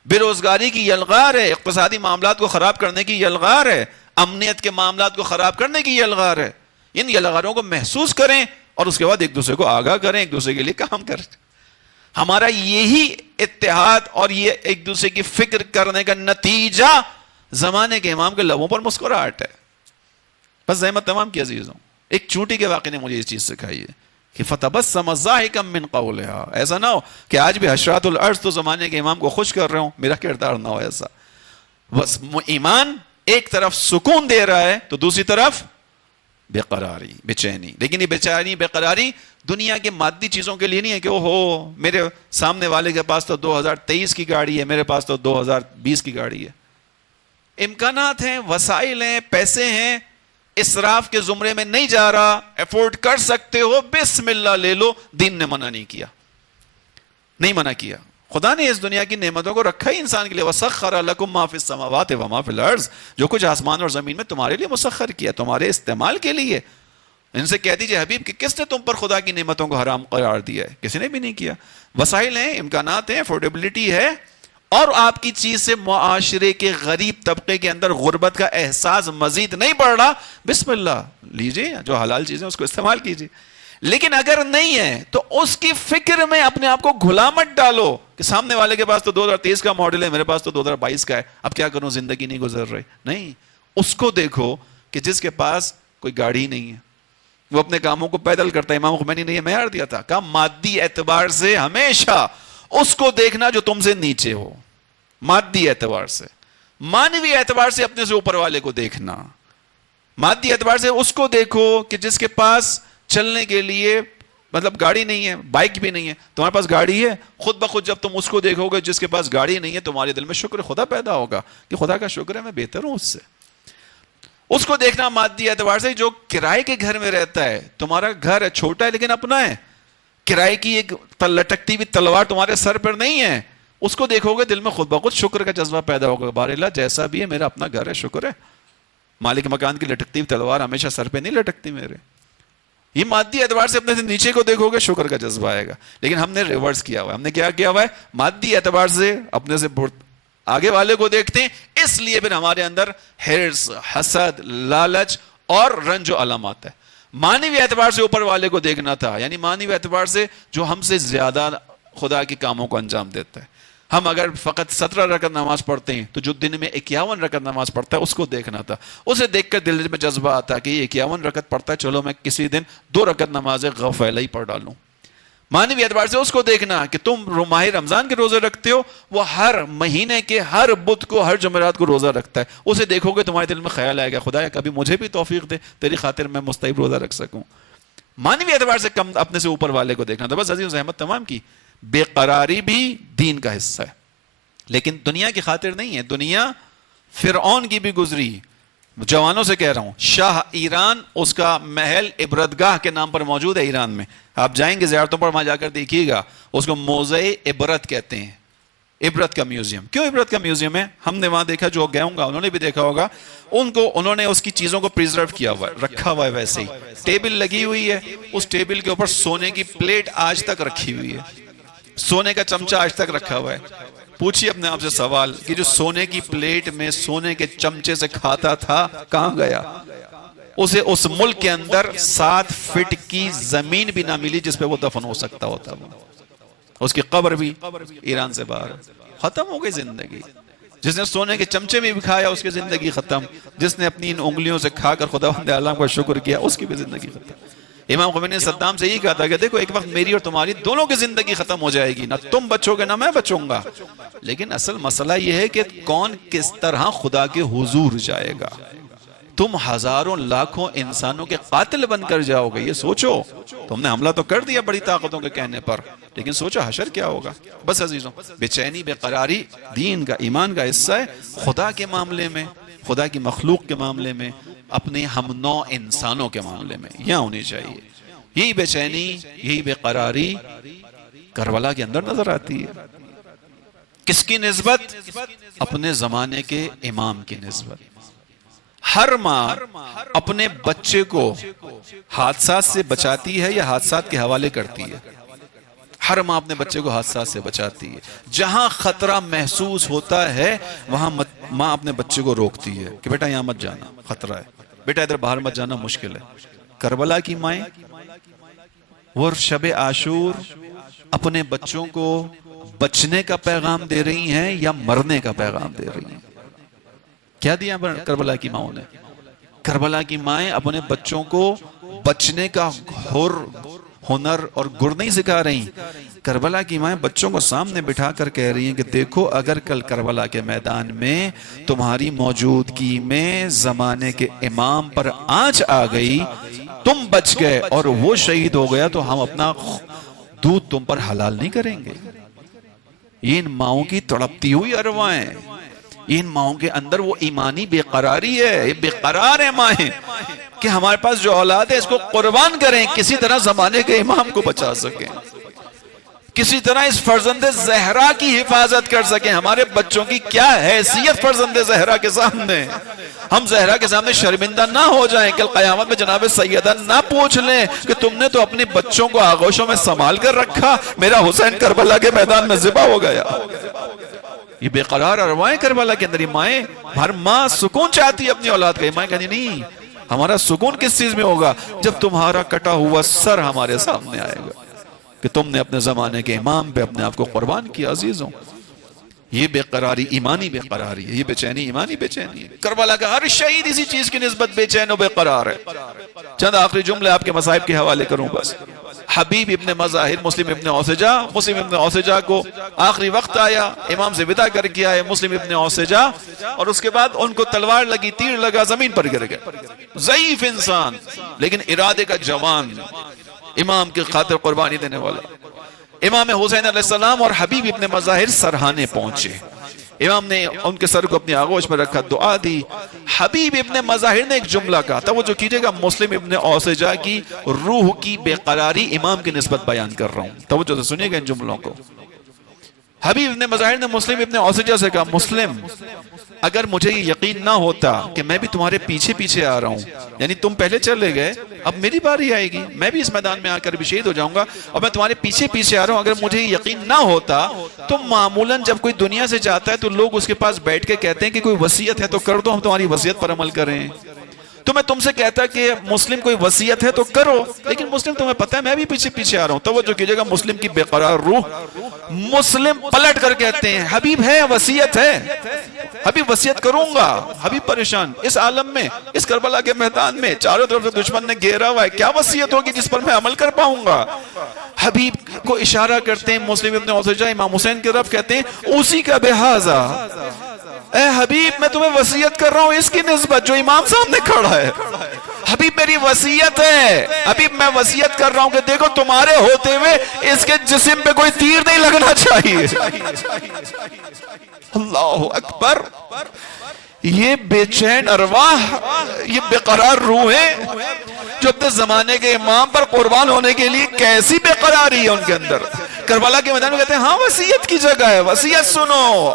بے روزگاری کی یلغار ہے، اقتصادی معاملات کو خراب کرنے کی یلغار ہے، امنیت کے معاملات کو خراب کرنے کی یلغار ہے۔ ان یلغاروں کو محسوس کریں اور اس کے بعد ایک دوسرے کو آگاہ کریں، ایک دوسرے کے لیے کام کریں۔ ہمارا یہی اتحاد اور یہ ایک دوسرے کی فکر کرنے کا نتیجہ زمانے کے امام کے لبوں پر مسکراہٹ ہے۔ بس زحمت تمام کی عزیزوں، ایک چونٹی کے واقعے نے مجھے اس چیز سکھائی ہے کہ فَتَبَسَّمَ ضَاحِكًا مِّن قَوْلِهَا، ایسا نہ ہو کہ آج بھی حشرات الارض تو زمانے کے امام کو خوش کر رہے ہوں، میرا کردار نہ ہو ایسا۔ بس ایمان ایک طرف سکون دے رہا ہے تو دوسری طرف بے قراری، بے چینی، لیکن یہ بے چینی بے قراری دنیا کے مادی چیزوں کے لیے نہیں ہے کہ اوہو میرے سامنے والے کے پاس تو 2023 کی گاڑی ہے، میرے پاس تو 2020 کی گاڑی ہے۔ امکانات ہیں، وسائل ہیں، پیسے ہیں، اسراف کے زمرے میں نہیں جا رہا، افورڈ کر سکتے ہو، بسم اللہ لے لو، دین نے منع نہیں کیا، نہیں منع کیا۔ خدا نے اس دنیا کی نعمتوں کو رکھا ہی انسان کے لیے، وَسَخَّرَ لَكُم مَا فِي السَّمَاوَاتِ وَمَا فِي الْأَرْضِ، جو کچھ آسمان اور زمین میں تمہارے لیے مسخر کیا، تمہارے استعمال کے لیے۔ ان سے کہہ دیجئے حبیب کہ کس نے تم پر خدا کی نعمتوں کو حرام قرار دیا ہے؟ کسی نے بھی نہیں کیا۔ وسائل ہیں، امکانات ہیں، افورڈیبلٹی ہے، اور آپ کی چیز سے معاشرے کے غریب طبقے کے اندر غربت کا احساس مزید نہیں بڑھ رہا، بسم اللہ لیجئے، جو حلال چیزیں اس کو استعمال کیجئے۔ لیکن اگر نہیں ہے تو اس کی فکر میں اپنے آپ کو گھلا مت ڈالو کہ سامنے والے کے پاس تو 2023 کا ماڈل ہے، میرے پاس تو 2022 کا ہے، اب کیا کروں، زندگی نہیں گزر رہی۔ نہیں، اس کو دیکھو کہ جس کے پاس کوئی گاڑی نہیں ہے، وہ اپنے کاموں کو پیدل کرتا ہے۔ امام خمینی نے یہ معیار دیا تھا، کہا مادی اعتبار سے ہمیشہ اس کو دیکھنا جو تم سے نیچے ہو، مادی اعتبار سے۔ مانوی اعتبار سے اپنے سے اوپر والے کو دیکھنا، مادی اعتبار سے اس کو دیکھو کہ جس کے پاس چلنے کے لیے مطلب گاڑی نہیں ہے، بائک بھی نہیں ہے، تمہارے پاس گاڑی ہے، خود بخود جب تم اس کو دیکھو گے جس کے پاس گاڑی نہیں ہے، تمہارے دل میں شکر خدا پیدا ہوگا کہ خدا کا شکر ہے میں بہتر ہوں اس سے۔ اس کو دیکھنا مادی اعتبار سے جو کرائے کے گھر میں رہتا ہے، تمہارا گھر ہے، چھوٹا ہے لیکن اپنا ہے، کرائے کی ایک لٹکتی ہوئی تلوار تمہارے سر پر نہیں ہے، اس کو دیکھو گے دل میں خود بخود شکر کا جذبہ پیدا ہوگا، بار اللہ جیسا بھی ہے میرا اپنا گھر ہے، شکر ہے، مالک مکان کی لٹکتی ہوئی تلوار ہمیشہ سر پہ نہیں لٹکتی میرے۔ یہ مادی اعتبار سے اپنے سے نیچے کو دیکھو گے، شکر کا جذبہ آئے گا۔ لیکن ہم نے ریورس کیا ہوا ہے، ہم نے کیا کیا ہوا ہے، مادی اعتبار سے اپنے سے آگے والے کو دیکھتے ہیں، اس لیے پھر ہمارے اندر حرص، حسد، لالچ اور رنج و علامات ہے۔ مانوی اعتبار سے اوپر والے کو دیکھنا تھا، یعنی مانوی اعتبار سے جو ہم سے زیادہ خدا کے کاموں کو انجام دیتا ہے۔ ہم اگر فقط 17 رکعت نماز پڑھتے ہیں تو جو دن میں 51 رکعت نماز پڑھتا ہے اس کو دیکھنا تھا، اسے دیکھ کر دل میں جذبہ آتا کہ یہ 51 رکعت پڑھتا ہے، چلو میں کسی دن 2 رکعت نماز غفلہ ہی پڑھ ڈالوں۔ مانوی اعتبار سے اس کو دیکھنا کہ تم ماہ رمضان کے روزے رکھتے ہو، وہ ہر مہینے کے ہر بدھ کو، ہر جمعرات کو روزہ رکھتا ہے، اسے دیکھو گے تمہارے دل میں خیال آئے گا خدایا کبھی مجھے بھی توفیق دے تیری خاطر میں مستعب روزہ رکھ سکوں۔ مانوی اعتبار سے کم اپنے سے اوپر والے کو دیکھنا تھا۔ بس عزیز احمد تمام کی بے قراری بھی دین کا حصہ ہے، لیکن دنیا کی خاطر نہیں ہے۔ دنیا فرعون کی بھی گزری، جوانوں سے کہہ رہا ہوں، شاہ ایران اس کا محل عبرتگاہ کے نام پر موجود ہے ایران میں، آپ جائیں گے زیارتوں پر وہاں جا کر دیکھیے گا، اس کو موضع عبرت کہتے ہیں، عبرت کا میوزیم۔ کیوں عبرت کا میوزیم ہے؟ ہم نے وہاں دیکھا، جو گئے ہوں گا انہوں نے بھی دیکھا ہوگا، انہوں نے اس کی چیزوں کو پریزرو کیا ہوا ہے، رکھا ہوا ہے ویسے ہی، ٹیبل لگی ہوئی ہے، اس ٹیبل کے اوپر سونے کی پلیٹ آج تک رکھی ہوئی ہے، سونے کا چمچہ آج تک رکھا ہوا ہے۔ پوچھئے اپنے آپ سے سوال کہ جو سونے کی پلیٹ میں سونے کے چمچے سے کھاتا تھا کہاں گیا؟ اسے اس ملک کے اندر 7 فٹ کی زمین بھی نہ ملی جس پہ وہ دفن ہو سکتا ہوتا، اس کی قبر بھی ایران سے باہر۔ ختم ہو گئی زندگی۔ جس نے سونے کے چمچے میں بھی کھایا اس کی زندگی ختم، جس نے اپنی ان انگلیوں سے کھا کر خداوند عالم کا شکر کیا اس کی بھی زندگی ختم۔ امام خمینی نے صدام سے یہی کہا تھا کہ دیکھو ایک وقت میری اور تمہاری دونوں کی زندگی ختم ہو جائے گی، نہ تم بچو گے نہ میں بچوں گا، لیکن اصل مسئلہ یہ ہے کہ کون کس طرح خدا کے حضور جائے گا۔ تم ہزاروں لاکھوں انسانوں کے قاتل بن کر جاؤ گے، یہ سوچو۔ تم نے حملہ تو کر دیا بڑی طاقتوں کے کہنے پر، لیکن سوچو حشر کیا ہوگا۔ بس عزیزوں، بے چینی بے قراری دین کا، ایمان کا حصہ ہے۔ خدا کے معاملے میں، خدا کی مخلوق کے معاملے میں، اپنے ہم نو انسانوں کے معاملے میں یہاں ہونی چاہیے۔ یہی بے چینی، یہی بے قراری کربلا کے اندر نظر آتی ہے۔ کس کی نسبت؟ اپنے زمانے کے امام کی نسبت۔ ہر ماں اپنے بچے کو حادثات سے بچاتی ہے یا حادثات کے حوالے کرتی ہے؟ ہر ماں اپنے بچے کو حادثات سے بچاتی ہے. جہاں خطرہ محسوس ہوتا ہے وہاں ماں اپنے بچے کو روکتی ہے کہ بیٹا یہاں مت جانا، خطرہ ہے، بیٹا ادھر باہر مت جانا، مشکل ہے. کربلا کی مائیں وہ شب عاشور اپنے بچوں کو بچنے کا پیغام دے رہی ہیں یا مرنے کا پیغام دے رہی ہیں؟ کیا دیا کربلا کی ماؤں نے؟ کربلا کی مائیں اپنے بچوں کو بچنے کا ہنر اور گر نہیں سکھا رہی. کربلا کی مائیں بچوں کو سامنے بٹھا کر کہہ رہی ہیں کہ دیکھو اگر کل کربلا کے میدان میں تمہاری موجودگی میں زمانے کے امام پر آنچ آ گئی، تم بچ گئے اور وہ شہید ہو گیا تو ہم اپنا دودھ تم پر حلال نہیں کریں گے. یہ ان ماؤں کی تڑپتی ہوئی ارواحیں، ان ماؤں کے اندر وہ ایمانی بے قراری ہے. یہ بے قرار ہے مائیں کہ ہمارے پاس جو اولاد ہے اس کو قربان کریں، کسی طرح زمانے کے امام کو بچا سکیں، کسی طرح اس فرزند زہرا کی حفاظت کر سکیں. ہمارے بچوں کی کیا حیثیت فرزند زہرا کے سامنے، ہم زہرا کے سامنے شرمندہ نہ ہو جائیں. کل قیامت میں جناب سیدہ نہ پوچھ لیں کہ تم نے تو اپنے بچوں کو آغوشوں میں سنبھال کر رکھا، میرا حسین کربلا کے میدان میں ذبح ہو گیا. یہ بے قرار ارواحیں کربلا کے اندر. یہ مائیں، ہر ماں سکون چاہتی ہے اپنی اولاد کا. یہ مائیں کہتی نہیں، ہمارا سکون کس چیز میں ہوگا؟ جب تمہارا کٹا ہوا سر ہمارے سامنے آئے گا کہ تم نے اپنے زمانے کے امام پہ اپنے آپ کو قربان کیا. عزیزوں، یہ بے قراری ایمانی بے قراری ہے، یہ بے چینی ایمانی بے چینی ہے. کربلا کا ہر شہید اسی چیز کی نسبت بے چین و بے قرار ہے. چند آخری جملے آپ کے مصائب کے حوالے کروں بس. حبیب ابن مظاہر مسلم ابن اوسجہ کو آخری وقت آیا، امام سے ودا کر کے آئے مسلم ابن اوسجہ، اور اس کے بعد ان کو تلوار لگی، تیر لگا، زمین پر گر گئے. ضعیف انسان لیکن ارادے کا جوان، امام کی خاطر قربانی دینے والا. امام حسین علیہ السلام اور حبیب ابن مظاہر سرحانے پہنچے. امام نے ان کے سر کو اپنی آغوش میں رکھا، دعا دی. حبیب ابن مظاہر نے ایک جملہ کہا، توجہ کیجئے گا، مسلم ابن اوسجہ کی روح کی بے قراری امام کی نسبت بیان کر رہا ہوں، توجہ سے سنیے گا ان جملوں کو. حبیب ابن مظاہر نے مسلم ابن اوسجہ سے کہا، مسلم اگر مجھے یہ یقین نہ ہوتا کہ میں بھی تمہارے پیچھے پیچھے آ رہا ہوں، یعنی تم پہلے چلے گئے، اب میری باری آئے گی، میں بھی اس میدان میں آ کر بھی شہید ہو جاؤں گا، اور میں تمہارے پیچھے پیچھے آ رہا ہوں، اگر مجھے یہ یقین نہ ہوتا تو معمولاً جب کوئی دنیا سے جاتا ہے تو لوگ اس کے پاس بیٹھ کے کہتے ہیں کہ کوئی وصیت ہے تو کر دو، ہم تمہاری وصیت پر عمل کریں. تو میں تم سے کہتا کہ مسلم کوئی وصیت ہے تو کرو، لیکن مسلم تمہیں پتہ ہے میں بھی پیچھے پیچھے آ رہا ہوں. توجہ کیجئے گا، مسلم کی بے قرار روح. مسلم پلٹ کر کہتے ہیں حبیب ہے، وصیت ہے، حبیب وصیت کروں گا. حبیب پریشان، اس عالم میں، اس کربلا کے میدان میں چاروں طرف سے دشمن نے گھیرا ہوا ہے، کیا وصیت ہوگی جس پر میں عمل کر پاؤں گا؟ حبیب کو اشارہ کرتے ہیں مسلم ابن اوسجہ امام حسین کی طرف، کہتے ہیں اسی کا بہذا، اے حبیب میں تمہیں وصیت کر رہا ہوں اس کی نسبت جو امام سامنے کھڑا ہے. حبیب میری وصیت ہے، حبیب میں وصیت کر رہا ہوں کہ دیکھو تمہارے ہوتے ہوئے اس کے جسم پہ کوئی تیر نہیں لگنا چاہیے. اللہ اکبر. یہ بے چین ارواح، یہ بے قرار روحیں جو اپنے زمانے کے امام پر قربان ہونے کے لیے کیسی بے قراری ہے ان کے اندر. کربلا کے میدان میں کہتے ہیں ہاں وصیت کی جگہ ہے، وصیت سنو،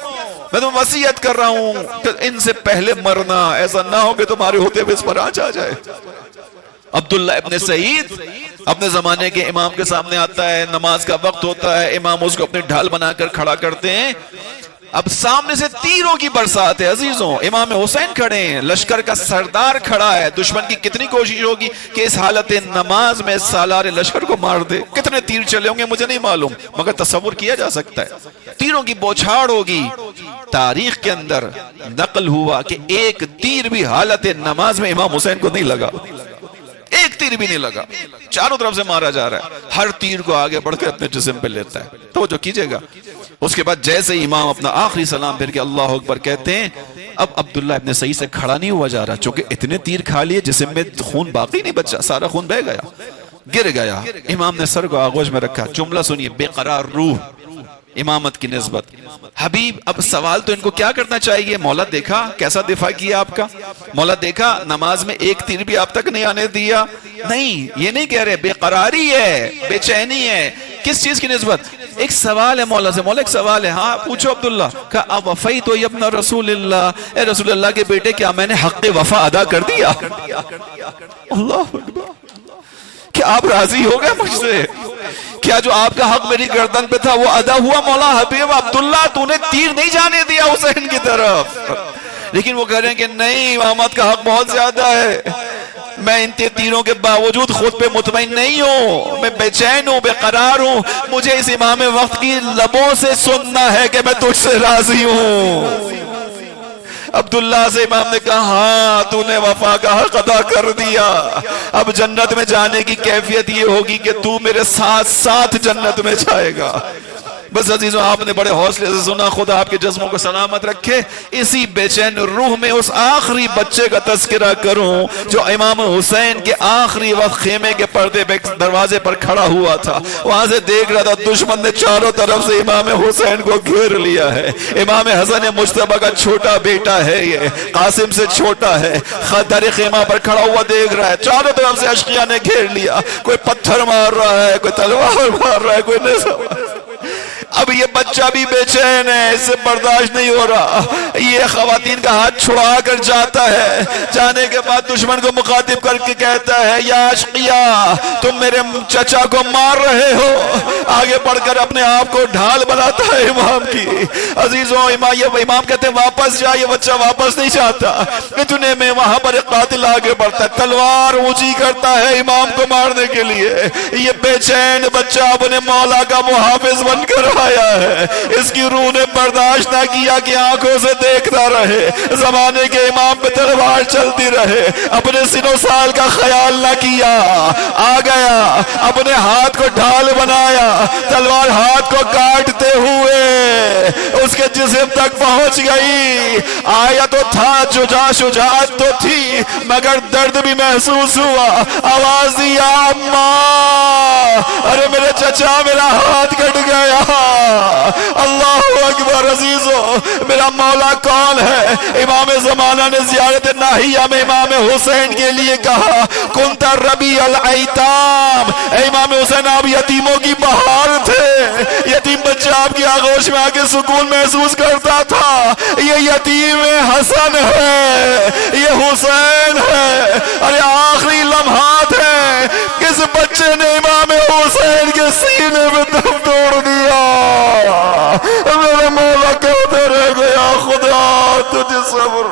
میں تمہیں وصیت کر رہا ہوں کہ ان سے پہلے مرنا، ایسا نہ ہو کہ تمہارے ہوتے ہوئے اس پر آنچ آ جائے. عبداللہ ابن سعید اپنے زمانے کے امام کے سامنے آتا ہے، نماز کا وقت ہوتا ہے، امام اس کو اپنے ڈھال بنا کر کھڑا کرتے ہیں. اب سامنے سے تیروں کی برسات ہے. عزیزوں، امام حسین کھڑے ہیں، لشکر کا سردار کھڑا ہے. دشمن کی کتنی کوشش ہوگی کہ اس حالت نماز میں سالار لشکر کو مار دے. کتنے تیر چلے ہوں گے مجھے نہیں معلوم، مگر تصور کیا جا سکتا ہے تیروں کی بوچھاڑ ہوگی. تاریخ کے اندر نقل ہوا کہ ایک تیر بھی حالت نماز میں امام حسین کو نہیں لگا، ایک تیر بھی نہیں لگا. چاروں طرف سے مارا جا رہا ہے، ہر تیر کو آگے بڑھ کے اپنے جسم پہ لیتا ہے. توجہ کیجئے گا. اس کے بعد جیسے امام اپنا آخری سلام پھر کے اللہ اکبر کہتے ہیں، اب عبداللہ ابن سعید سے کھڑا نہیں ہوا جا رہا، چونکہ اتنے تیر کھا لیے جسم میں خون باقی نہیں بچا، سارا خون بہہ گیا، گر گیا. امام نے سر کو آغوش میں رکھا. جملہ سنیے، بے قرار روح، امامت کی نسبت. حبیب اب سوال تو ان کو کیا کرنا چاہیے؟ مولا دیکھا کیسا دفاع کیا آپ کا، مولا دیکھا نماز میں ایک تیر بھی آپ تک نہیں آنے دیا. نہیں، یہ نہیں کہہ رہے، بے قراری ہے، بے چینی ہے. کس چیز کی نسبت؟ ایک سوال ہے مولا سے، مولا ایک سوال ہے، ہاں پوچھو عبداللہ، کہا اوفیت ابن رسول اللہ، اے رسول اللہ کے بیٹے کیا میں نے حق وفا ادا کر دیا؟ اللہ اکبر، کیا آپ راضی ہو گئے مجھ سے؟ کیا جو آپ کا حق میری گردن پہ تھا وہ ادا ہوا؟ مولا حبیب عبداللہ تو نے تیر نہیں جانے دیا حسین کی طرف، لیکن وہ کہہ رہے ہیں کہ نہیں، محمد کا حق بہت زیادہ ہے، میں ان تیروں کے باوجود خود پہ مطمئن نہیں ہوں، میں بے چین ہوں، بے قرار ہوں، مجھے اس امام وقت کی لبوں سے سننا ہے کہ میں تجھ سے راضی ہوں۔ عبداللہ سے امام نے کہا ہاں تو نے وفا کا حق ادا کر دیا، اب جنت میں جانے کی کیفیت یہ ہوگی کہ تو میرے ساتھ ساتھ جنت میں جائے گا۔ بس عزیزوں آپ نے بڑے حوصلے سے سنا، خدا آپ کے جذبوں کو سلامت رکھے۔ اسی بے چین روح میں اس آخری بچے کا تذکرہ کروں جو امام حسین کے آخری وقت خیمے کے پردے پہ دروازے پر کھڑا ہوا تھا، وہاں سے دیکھ رہا تھا دشمن نے چاروں طرف سے امام حسین کو گھیر لیا ہے، امام حسن مجتبیٰ کا چھوٹا بیٹا ہے، یہ قاسم سے چھوٹا ہے، در خیمہ پر کھڑا ہوا دیکھ رہا ہے، چاروں طرف سے اشقیاء نے گھیر لیا، کوئی پتھر مار رہا ہے، کوئی تلوار مار رہا ہے، کوئی نیزہ مار رہا ہے۔ اب یہ بچہ بھی بے چین ہے، اس سے برداشت نہیں ہو رہا، یہ خواتین کا ہاتھ چھڑا کر جاتا ہے، جانے کے بعد دشمن کو مخاطب کر کے کہتا ہے یا اشقیاء تم میرے چچا کو مار رہے ہو، آگے بڑھ کر اپنے آپ کو ڈھال بناتا ہے امام کی۔ عزیزوں امام کہتے ہیں واپس جا، یہ بچہ واپس نہیں جاتا، اتنے میں وہاں پر ایک قاتل آگے بڑھتا ہے، تلوار اونچی کرتا ہے امام کو مارنے کے لیے، یہ بے چین بچہ اپنے مولا کا محافظ بن کر آیا ہے، اس کی روح نے برداشت نہ کیا کہ آنکھوں سے دیکھتا رہے، زمانے کے امام پہ تلوار چلتی رہے، اپنے سن و سال کا خیال نہ کیا، آ گیا اپنے ہاتھ کو ڈھال بنایا، تلوار ہاتھ کو کاٹتے ہوئے اس کے جسم تک پہنچ گئی، آیا تو تھا شجاعت تو تھی مگر درد بھی محسوس ہوا، آواز دی یا اماں، ارے میرے چچا میرا ہاتھ کٹ گیا۔ اللہ اکبر عزیزو، میرا مولا کون ہے؟ امام زمانہ نے زیارت ناہیہ میں امام حسین کے لیے کہا کنت ربیع الایتام، اے امام حسین آپ یتیموں کی بہار تھے، یتیم بچہ آپ کی آغوش میں آکے سکون محسوس کرتا تھا، یہ یتیم حسن ہے، یہ حسین ہے، ارے آخری لمحات ہیں، کس بچے نے امام حسین کے سینے میں دم توڑ دیا، میرا مولا کہتے رہ گیا خدا تجھے صبر